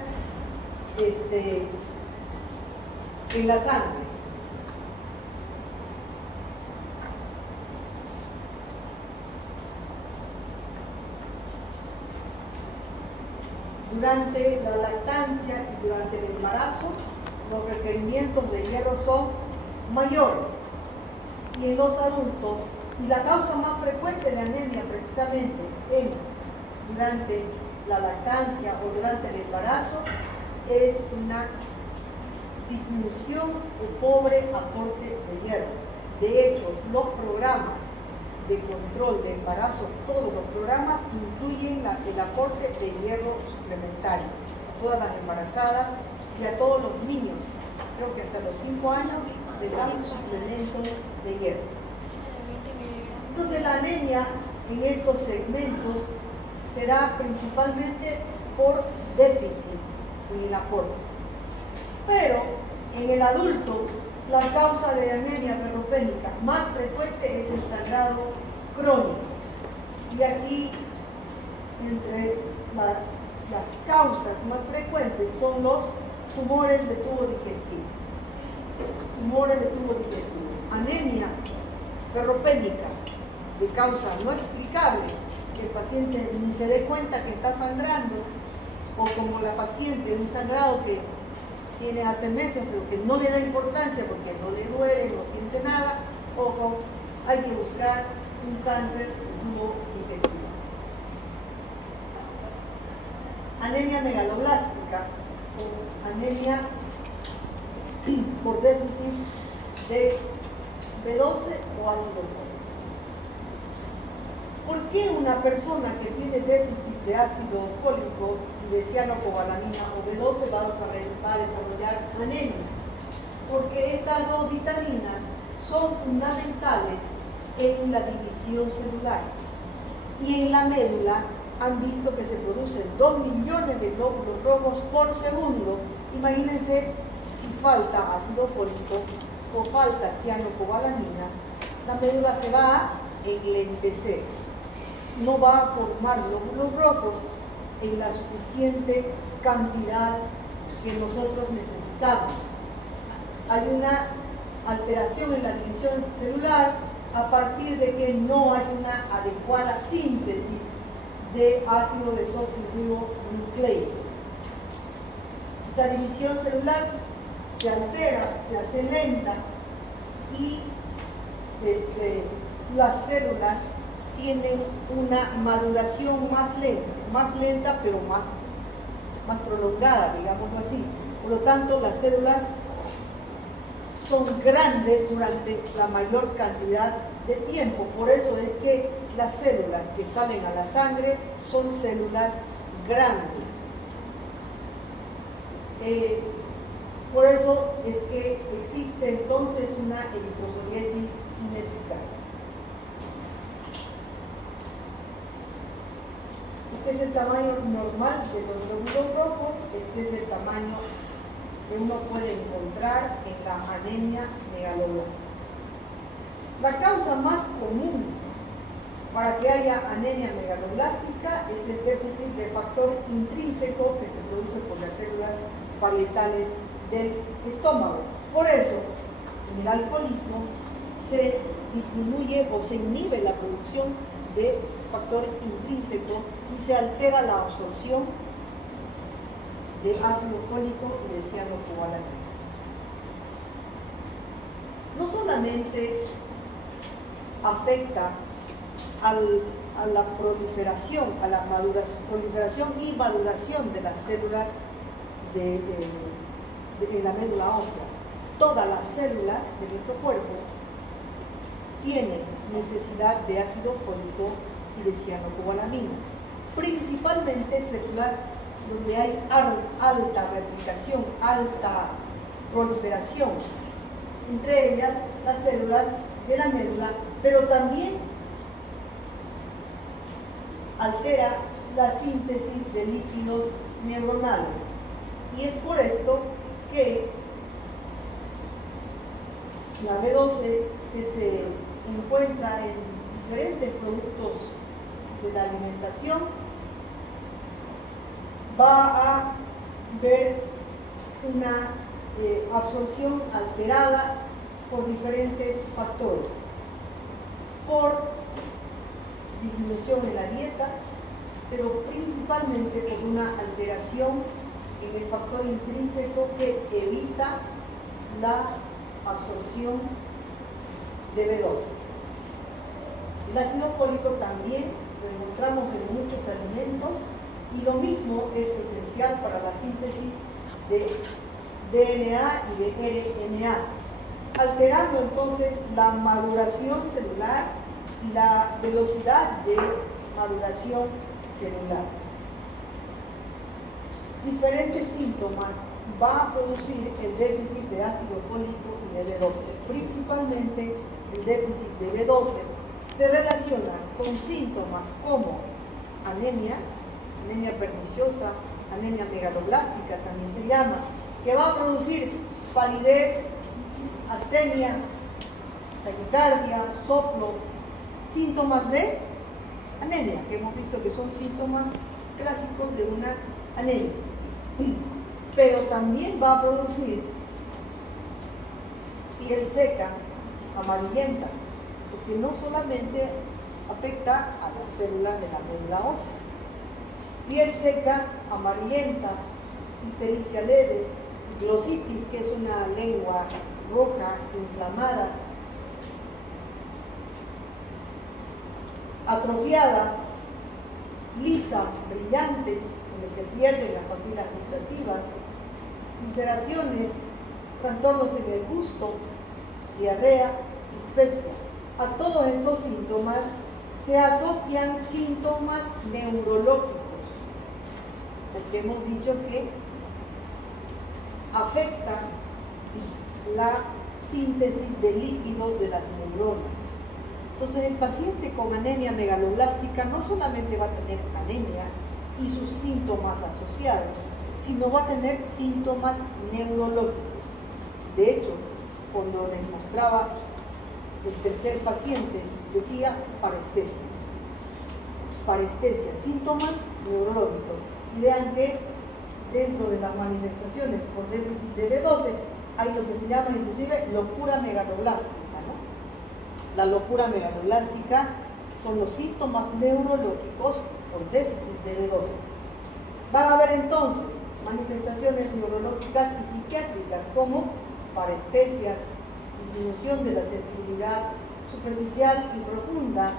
en la sangre. Durante la lactancia y durante el embarazo, los requerimientos de hierro son mayores. Y en los adultos, y la causa más frecuente de anemia precisamente durante la lactancia o durante el embarazo, es una disminución o pobre aporte de hierro. De hecho, los programas de control de embarazo, todos los programas incluyen el aporte de hierro suplementario a todas las embarazadas y a todos los niños. Creo que hasta los 5 años les dan un suplemento de hierro. Entonces la anemia en estos segmentos será principalmente por déficit en el aporte. Pero en el adulto, la causa de anemia ferropénica más frecuente es el sangrado crónico. Y aquí, entre las causas más frecuentes son los tumores de tubo digestivo. Tumores de tubo digestivo. Anemia ferropénica de causa no explicable, que el paciente ni se dé cuenta que está sangrando, o como la paciente, un sangrado que tiene hace meses pero que no le da importancia porque no le duele, no siente nada. Ojo, hay que buscar un cáncer de tubo digestivo. Anemia megaloblástica o anemia por déficit de B12 o ácido fólico. ¿Por qué una persona que tiene déficit de ácido fólico y de cianocobalamina o B12 va a desarrollar anemia? Porque estas dos vitaminas son fundamentales en la división celular. Y en la médula han visto que se producen 2 millones de glóbulos rojos por segundo. Imagínense si falta ácido fólico o falta cianocobalamina, la médula se va a enlentecer. No va a formar glóbulos rojos en la suficiente cantidad que nosotros necesitamos. Hay una alteración en la división celular a partir de que no hay una adecuada síntesis de ácido desoxirribonucleico. Esta división celular se altera, se hace lenta y las células tienen una maduración más lenta pero más prolongada, digámoslo así. Por lo tanto, las células son grandes durante la mayor cantidad de tiempo. Por eso es que las células que salen a la sangre son células grandes. Por eso es que existe entonces una eritropoiesis ineficaz. Este es el tamaño normal de los glóbulos rojos, este es el tamaño que uno puede encontrar en la anemia megaloblástica. La causa más común para que haya anemia megaloblástica es el déficit de factor intrínseco que se produce por las células parietales del estómago. Por eso, en el alcoholismo se disminuye o se inhibe la producción de factor intrínseco y se altera la absorción de ácido fólico y de cianocobalamina. No solamente afecta a la proliferación, a la proliferación y maduración de las células en la médula ósea. Todas las células de nuestro cuerpo tienen necesidad de ácido fólico y de cianocobalamina, principalmente células donde hay alta replicación, alta proliferación, entre ellas las células de la médula, pero también altera la síntesis de lípidos neuronales. Y es por esto que la B12, que se encuentra en diferentes productos de la alimentación, va a ver una absorción alterada por diferentes factores, por disminución en la dieta, pero principalmente por una alteración en el factor intrínseco que evita la absorción de B12. El ácido fólico también lo encontramos en muchos alimentos y lo mismo es esencial para la síntesis de DNA y de RNA, alterando entonces la maduración celular y la velocidad de maduración celular. Diferentes síntomas va a producir el déficit de ácido fólico y de B12. Principalmente el déficit de B12 se relaciona con síntomas como anemia, anemia perniciosa, anemia megaloblástica también se llama, que va a producir palidez, astenia, taquicardia, soplo, síntomas de anemia, que hemos visto que son síntomas clásicos de una anemia. Pero también va a producir piel seca, amarillenta, porque no solamente afecta a las células de la médula ósea. Piel seca, amarillenta, ictericia leve, glositis, que es una lengua roja, inflamada, atrofiada, lisa, brillante, donde se pierden las papilas gustativas, ulceraciones, trastornos en el gusto, diarrea, dispepsia. A todos estos síntomas se asocian síntomas neurológicos, porque hemos dicho que afecta la síntesis de líquidos de las neuronas. Entonces el paciente con anemia megaloblástica no solamente va a tener anemia y sus síntomas asociados, sino va a tener síntomas neurológicos. De hecho, cuando les mostraba el tercer paciente, decía parestesia, síntomas neurológicos. Y vean que dentro de las manifestaciones por déficit de B12 hay lo que se llama inclusive locura megaloblástica, ¿no? La locura megaloblástica son los síntomas neurológicos por déficit de B12. Van a haber entonces manifestaciones neurológicas y psiquiátricas como parestesias, disminución de la sensibilidad superficial y profunda,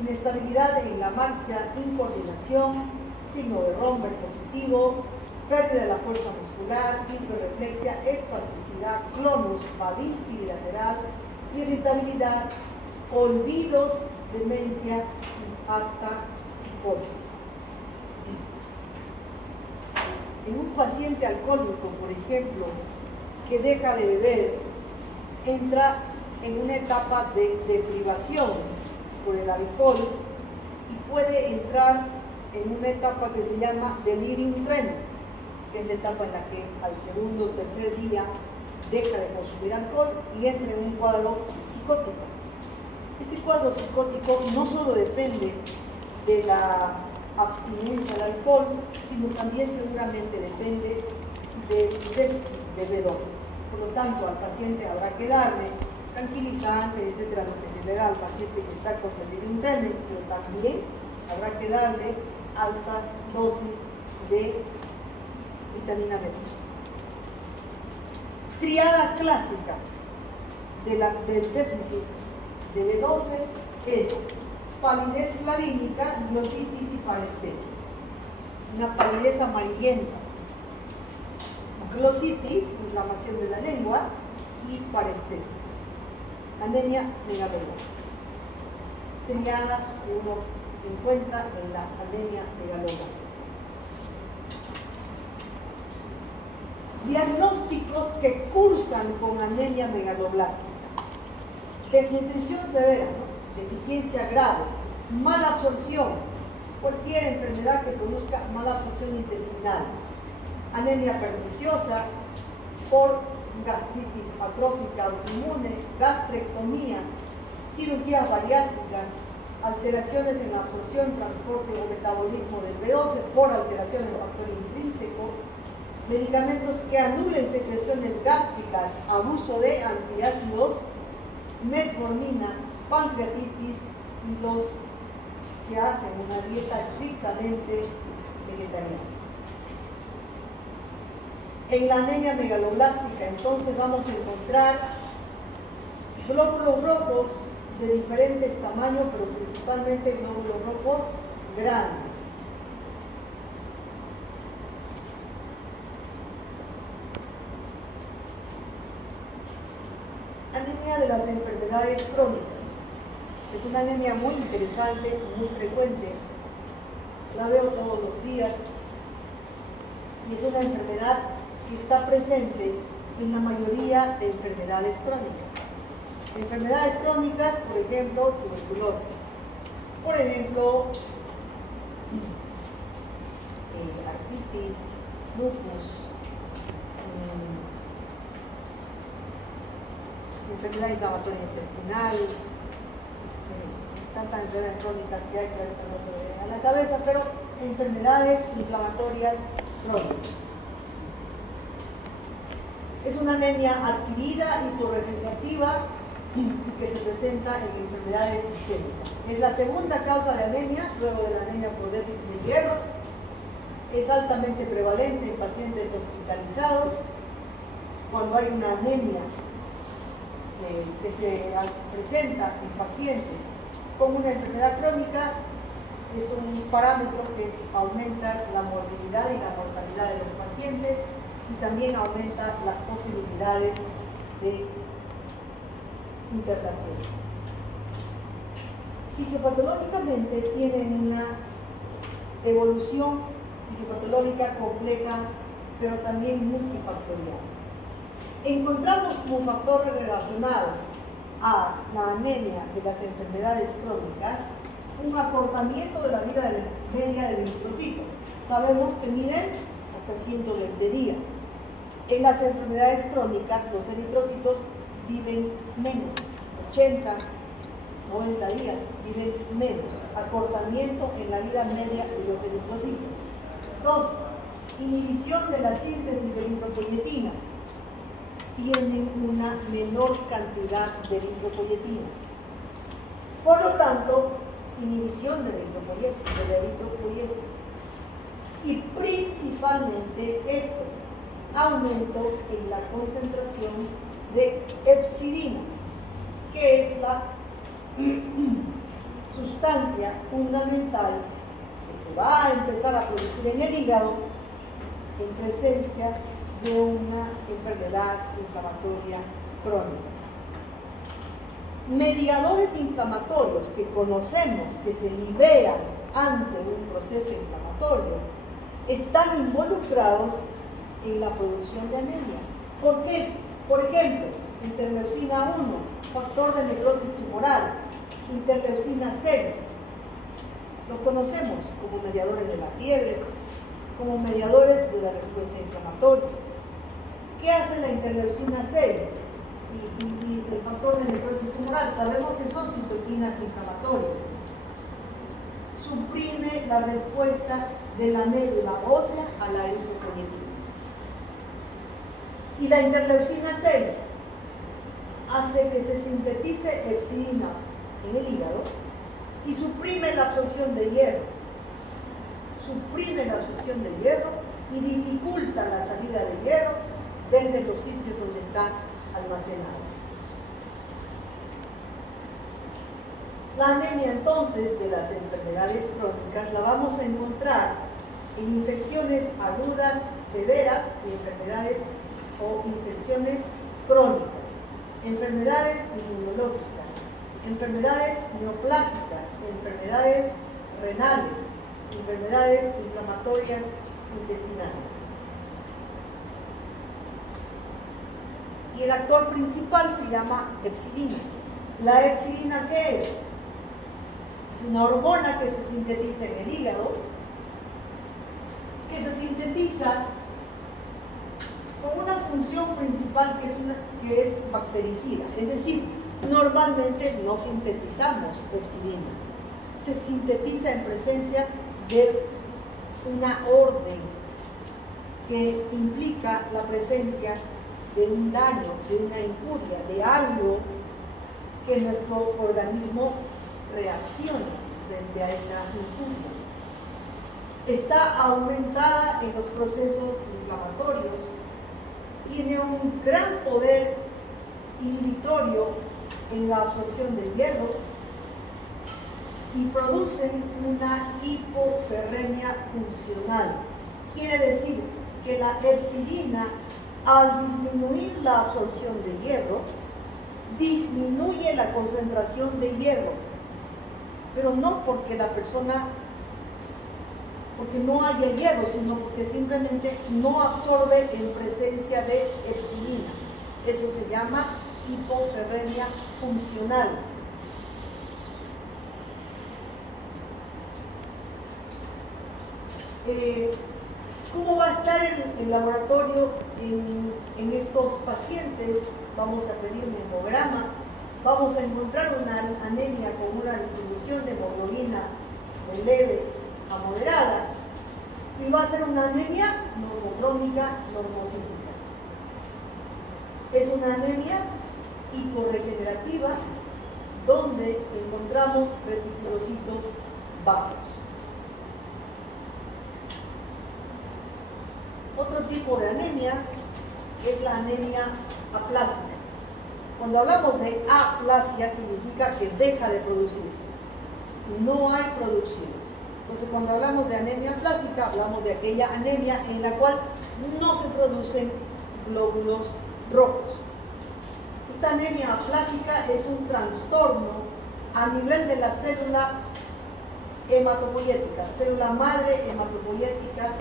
inestabilidad en la marcha, incoordinación, signo de Romberg positivo, pérdida de la fuerza muscular, hiperreflexia, espasticidad, clonus, Babinski bilateral, irritabilidad, olvidos, demencia y hasta psicosis. En un paciente alcohólico, por ejemplo, que deja de beber, entra en una etapa de privación por el alcohol y puede entrar en una etapa que se llama delirium tremens, que es la etapa en la que al segundo o tercer día deja de consumir alcohol y entra en un cuadro psicótico. Ese cuadro psicótico no solo depende de la abstinencia al alcohol, sino también seguramente depende del déficit de B12. Por lo tanto, al paciente habrá que darle tranquilizantes, etcétera, lo que se le da al paciente que está con delirium tremens, pero también habrá que darle altas dosis de vitamina B12. Triada clásica del déficit de B12 es palidez flavínica, glositis y parestesia. Una palidez amarillenta, glositis, inflamación de la lengua, y parestesia. Anemia megaloblástica. Triada que uno encuentra en la anemia megaloblástica. Diagnósticos que cursan con anemia megaloblástica. Desnutrición severa, ¿no? Deficiencia grave, mala absorción, cualquier enfermedad que produzca mala absorción intestinal, anemia perniciosa por gastritis atrófica autoinmune, gastrectomía, cirugías bariátricas, alteraciones en la absorción, transporte o metabolismo del B12 por alteraciones del factor intrínseco, medicamentos que anulen secreciones gástricas, abuso de antiácidos, metformina, pancreatitis y los que hacen una dieta estrictamente vegetariana. En la anemia megaloblástica entonces vamos a encontrar glóbulos rojos de diferentes tamaños, pero principalmente glóbulos rojos grandes. Anemia de las enfermedades crónicas. Es una anemia muy interesante, muy frecuente. La veo todos los días. Y es una enfermedad que está presente en la mayoría de enfermedades crónicas. Enfermedades crónicas, por ejemplo, tuberculosis. Por ejemplo, artritis, lupus, enfermedad inflamatoria intestinal, tantas enfermedades crónicas que hay que ahorita no se me vienen a la cabeza, pero enfermedades inflamatorias crónicas. Es una anemia adquirida y hiporregenerativa y que se presenta en enfermedades sistémicas. Es la segunda causa de anemia, luego de la anemia por déficit de hierro. Es altamente prevalente en pacientes hospitalizados. Cuando hay una anemia que se presenta en pacientes con una enfermedad crónica, es un parámetro que aumenta la morbilidad y la mortalidad de los pacientes y también aumenta las posibilidades de internación. Fisiopatológicamente tienen una evolución fisiopatológica compleja, pero también multifactorial. Encontramos como factores relacionados a la anemia de las enfermedades crónicas un acortamiento de la vida media del eritrocito. Sabemos que miden hasta 120 días. En las enfermedades crónicas, los eritrocitos viven menos, 80, 90 días, viven menos. Acortamiento en la vida media de los eritrocitos. 2. Inhibición de la síntesis de eritropoyetina. Tienen una menor cantidad de eritropoyetina. Por lo tanto, inhibición de la eritropoiesis. Y principalmente esto, aumento en la concentración de hepcidina, que es la sustancia fundamental que se va a empezar a producir en el hígado en presencia de una enfermedad inflamatoria crónica. Mediadores inflamatorios que conocemos que se liberan ante un proceso inflamatorio están involucrados en la producción de anemia. ¿Por qué? Por ejemplo, interleucina 1, factor de necrosis tumoral, interleucina 6, los conocemos como mediadores de la fiebre, como mediadores de la respuesta inflamatoria. ¿Qué hace la interleucina 6 y el factor de necrosis tumoral? Sabemos que son citoquinas inflamatorias. Suprime la respuesta de la médula ósea a la eritropoyetina. Y la interleucina 6 hace que se sintetice hepcidina en el hígado y suprime la absorción de hierro. Suprime la absorción de hierro y dificulta la salida de hierro desde los sitios donde está almacenado. La anemia entonces de las enfermedades crónicas la vamos a encontrar en infecciones agudas, severas y enfermedades o infecciones crónicas, enfermedades inmunológicas, enfermedades neoplásicas, enfermedades renales, enfermedades inflamatorias intestinales. Y el actor principal se llama hepcidina. ¿La hepcidina qué es? Es una hormona que se sintetiza en el hígado, que se sintetiza con una función principal que es bactericida. Es decir, normalmente no sintetizamos hepcidina. Se sintetiza en presencia de una orden que implica la presencia de un daño, de una injuria, de algo que nuestro organismo reacciona frente a esa injuria. Está aumentada en los procesos inflamatorios, tiene un gran poder inhibitorio en la absorción del hierro y producen una hipoferremia funcional. Quiere decir que la hepcidina, al disminuir la absorción de hierro, disminuye la concentración de hierro, pero no porque porque no haya hierro, sino porque simplemente no absorbe en presencia de hepcidina. Eso se llama hipoferremia funcional. ¿Cómo va a estar el laboratorio en estos pacientes? Vamos a pedir un hemograma, vamos a encontrar una anemia con una distribución de hemoglobina de leve a moderada y va a ser una anemia normocrónica normocítica. Es una anemia hiporregenerativa donde encontramos reticulocitos bajos. Otro tipo de anemia es la anemia aplásica. Cuando hablamos de aplasia significa que deja de producirse. No hay producción. Entonces cuando hablamos de anemia aplásica hablamos de aquella anemia en la cual no se producen glóbulos rojos. Esta anemia aplásica es un trastorno a nivel de la célula hematopoyética, célula madre hematopoyética,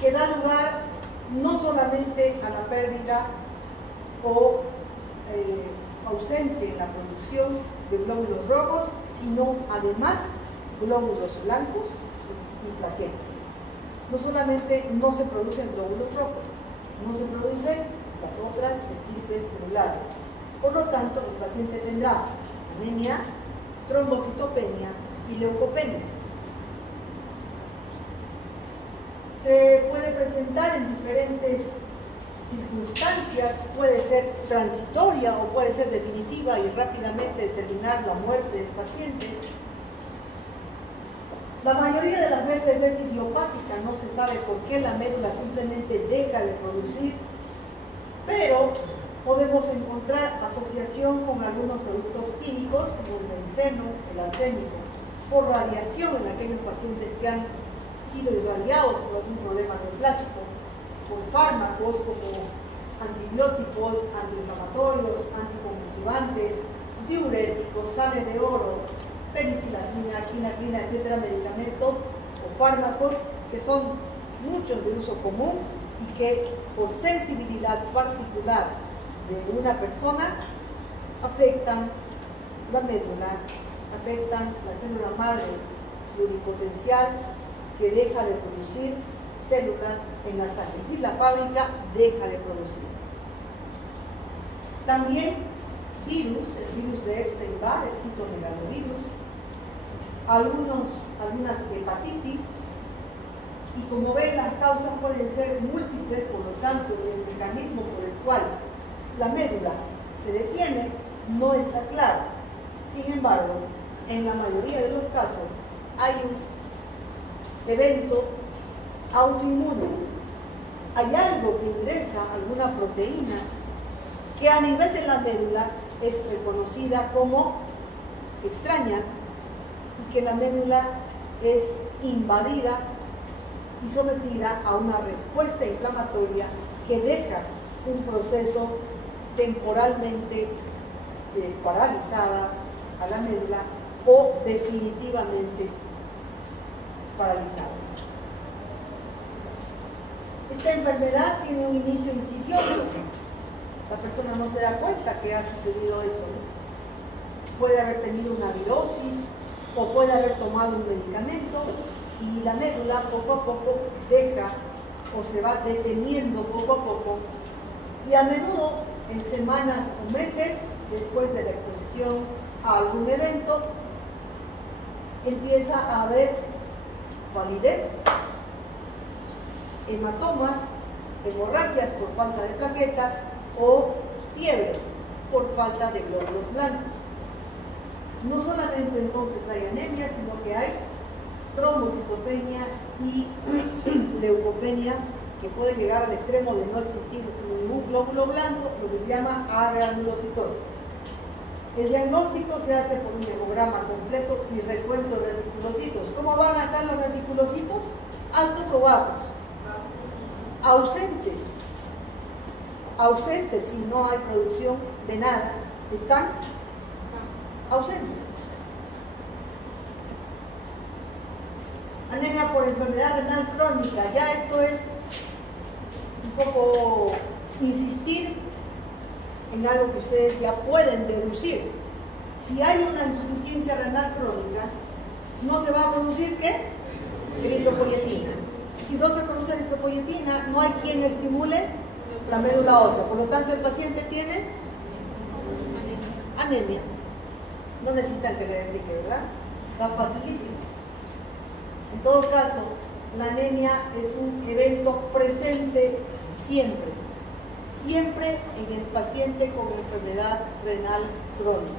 que da lugar no solamente a la pérdida o ausencia en la producción de glóbulos rojos, sino además glóbulos blancos y plaquetas. No solamente no se producen glóbulos rojos, no se producen las otras estirpes celulares. Por lo tanto, el paciente tendrá anemia, trombocitopenia y leucopenia. Se puede presentar en diferentes circunstancias, puede ser transitoria o puede ser definitiva y rápidamente determinar la muerte del paciente. La mayoría de las veces es idiopática, no se sabe por qué la médula simplemente deja de producir, pero podemos encontrar asociación con algunos productos químicos como el benceno, el arsénico, por radiación en aquellos pacientes que han sido irradiados por algún problema neoplásico, por fármacos como antibióticos, antiinflamatorios, anticonvulsivantes, diuréticos, sales de oro, penicilina, quinaquina, etcétera, medicamentos o fármacos que son muchos de uso común y que por sensibilidad particular de una persona afectan la médula, afectan la célula madre pluripotencial que deja de producir células en la sangre, es decir, la fábrica deja de producir. También virus, el virus de Epstein-Barr, el citomegalovirus, algunas hepatitis, y como ven las causas pueden ser múltiples, por lo tanto el mecanismo por el cual la médula se detiene no está claro. Sin embargo, en la mayoría de los casos hay un evento autoinmune. Hay algo que ingresa, alguna proteína, que a nivel de la médula es reconocida como extraña y que la médula es invadida y sometida a una respuesta inflamatoria que deja un proceso temporalmente paralizada a la médula o definitivamente paralizada. Esta enfermedad tiene un inicio insidioso. La persona no se da cuenta que ha sucedido eso, ¿no? Puede haber tenido una virosis o puede haber tomado un medicamento y la médula poco a poco deja o se va deteniendo poco a poco y a menudo en semanas o meses después de la exposición a algún evento empieza a haber palidez, hematomas, hemorragias por falta de plaquetas o fiebre por falta de glóbulos blancos. No solamente entonces hay anemia, sino que hay trombocitopenia y leucopenia que puede llegar al extremo de no existir ningún glóbulo blanco, lo que se llama agranulocitosis. El diagnóstico se hace por un hemograma completo y recuento de reticulocitos. ¿Cómo van a estar los reticulocitos? ¿Altos o bajos? Ausentes. Ausentes si no hay producción de nada. Están ausentes. Anemia por enfermedad renal crónica. Ya esto es un poco insistir en algo que ustedes ya pueden deducir. Si hay una insuficiencia renal crónica, no se va a producir ¿qué? Eritropoyetina. Si no se produce eritropoyetina, no hay quien estimule la médula ósea. Por lo tanto, el paciente tiene anemia. No necesitan que le explique, ¿verdad? Está facilísimo. En todo caso, la anemia es un evento presente siempre. Siempre en el paciente con enfermedad renal crónica.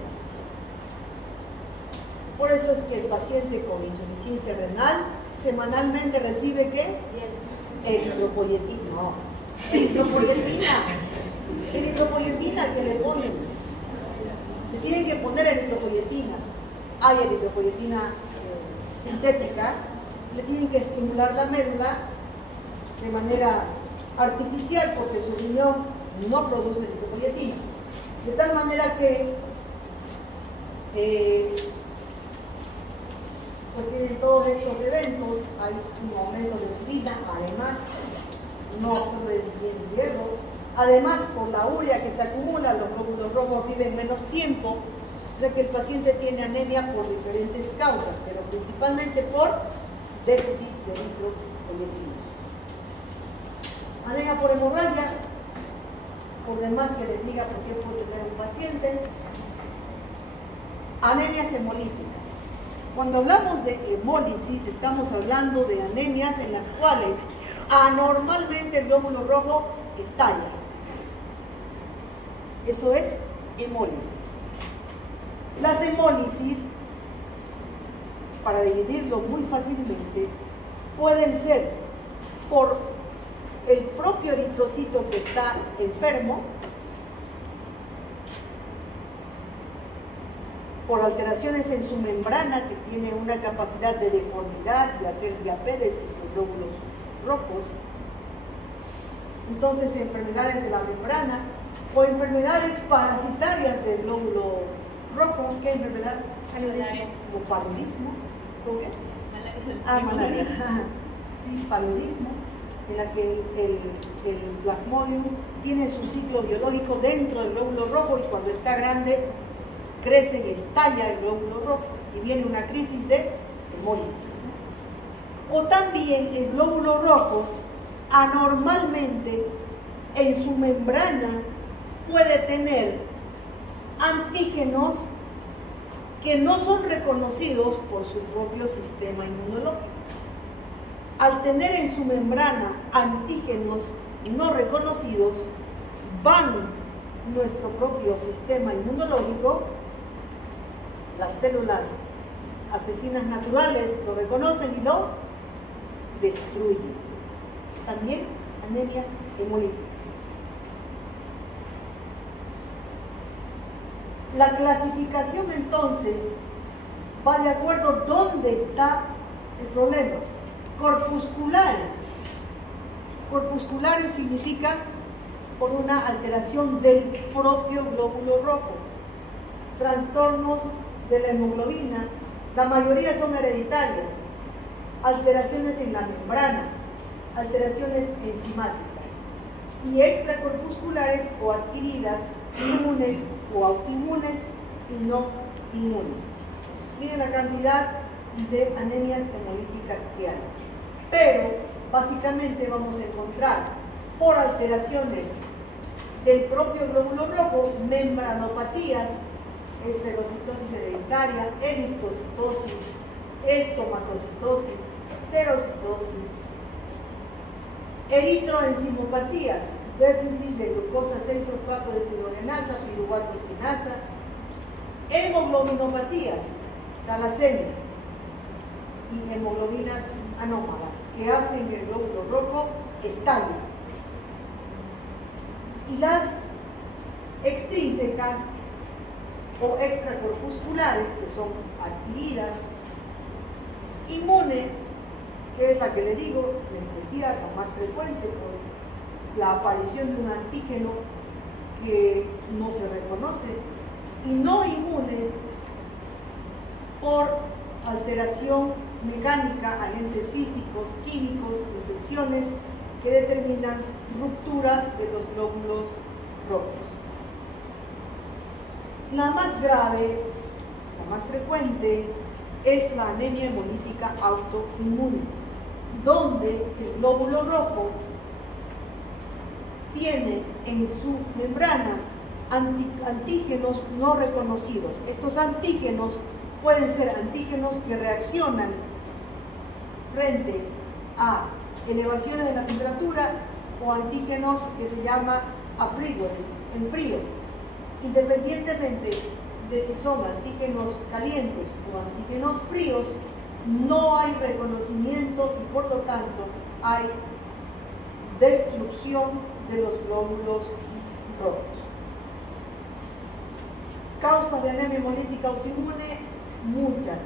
Por eso es que el paciente con insuficiencia renal semanalmente recibe ¿qué? Eritropoyetina. No, eritropoyetina que le ponen. Le tienen que poner eritropoyetina. Hay eritropoyetina sintética. Le tienen que estimular la médula de manera artificial porque su riñón no produce eritropoyetina. De tal manera que pues tienen todos estos eventos, hay un aumento de orina, además no absorbe bien hierro, además por la urea que se acumula, los glóbulos rojos viven menos tiempo, o sea que el paciente tiene anemia por diferentes causas, pero principalmente por déficit de eritropoyetina. Anemia por hemorragia, por demás que les diga por qué puede tener un paciente. Anemias hemolíticas. Cuando hablamos de hemólisis, estamos hablando de anemias en las cuales anormalmente el glóbulo rojo estalla. Eso es hemólisis. Las hemólisis, para dividirlo muy fácilmente, pueden ser por el propio eritrocito que está enfermo, por alteraciones en su membrana que tiene una capacidad de deformidad, de hacer diapéresis de glóbulos rojos, entonces enfermedades de la membrana o enfermedades parasitarias del glóbulo rojo. ¿Qué enfermedad? O paludismo. ¿Con qué? Malaria. Sí, paludismo, en la que el plasmodium tiene su ciclo biológico dentro del glóbulo rojo y cuando está grande crece y estalla el glóbulo rojo y viene una crisis de hemólisis. O también el glóbulo rojo anormalmente en su membrana puede tener antígenos que no son reconocidos por su propio sistema inmunológico. Al tener en su membrana antígenos no reconocidos, van nuestro propio sistema inmunológico, las células asesinas naturales lo reconocen y lo destruyen. También anemia hemolítica. La clasificación entonces va de acuerdo a dónde está el problema. Corpusculares. Corpusculares significa por una alteración del propio glóbulo rojo. Trastornos de la hemoglobina, la mayoría son hereditarias. Alteraciones en la membrana, alteraciones enzimáticas. Y extracorpusculares o adquiridas, inmunes o autoinmunes y no inmunes. Miren la cantidad de anemias hemolíticas que hay. Pero básicamente vamos a encontrar por alteraciones del propio glóbulo rojo, membranopatías, esferocitosis hereditaria, eritrocitosis, estomatocitosis, serocitosis, eritroenzimopatías, déficit de glucosa 6-fosfato deshidrogenasa, piruvato quinasa, hemoglobinopatías, talasemias y hemoglobinas anómalas que hacen que el glóbulo rojo estalle. Y las extrínsecas o extracorpusculares, que son adquiridas, inmune, que es la que le digo, les decía, la más frecuente por la aparición de un antígeno que no se reconoce, y no inmunes por alteración mecánica, agentes físicos, químicos, infecciones que determinan ruptura de los glóbulos rojos. La más grave, la más frecuente, es la anemia hemolítica autoinmune, donde el glóbulo rojo tiene en su membrana antígenos no reconocidos. Estos antígenos pueden ser antígenos que reaccionan frente a elevaciones de la temperatura o antígenos que se llama afrígol, en frío. Independientemente de si son antígenos calientes o antígenos fríos, no hay reconocimiento y por lo tanto hay destrucción de los glóbulos rojos. Causas de anemia hemolítica autoinmune, muchas,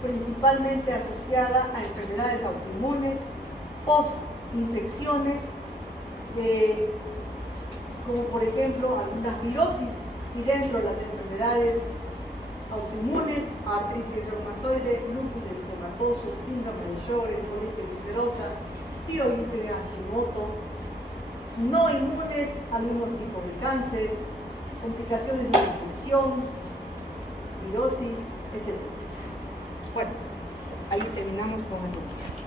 principalmente asociadas a enfermedades autoinmunes, post-infecciones, como por ejemplo algunas virosis, y dentro de las enfermedades autoinmunes, artritis reumatoide, lupus eritematoso, síndrome de Sjögren, colitis ulcerosa, tiroides de Hashimoto, no inmunes a algunos tipos de cáncer, complicaciones de la infección, virosis, etc. Bueno, ahí terminamos con el grupo.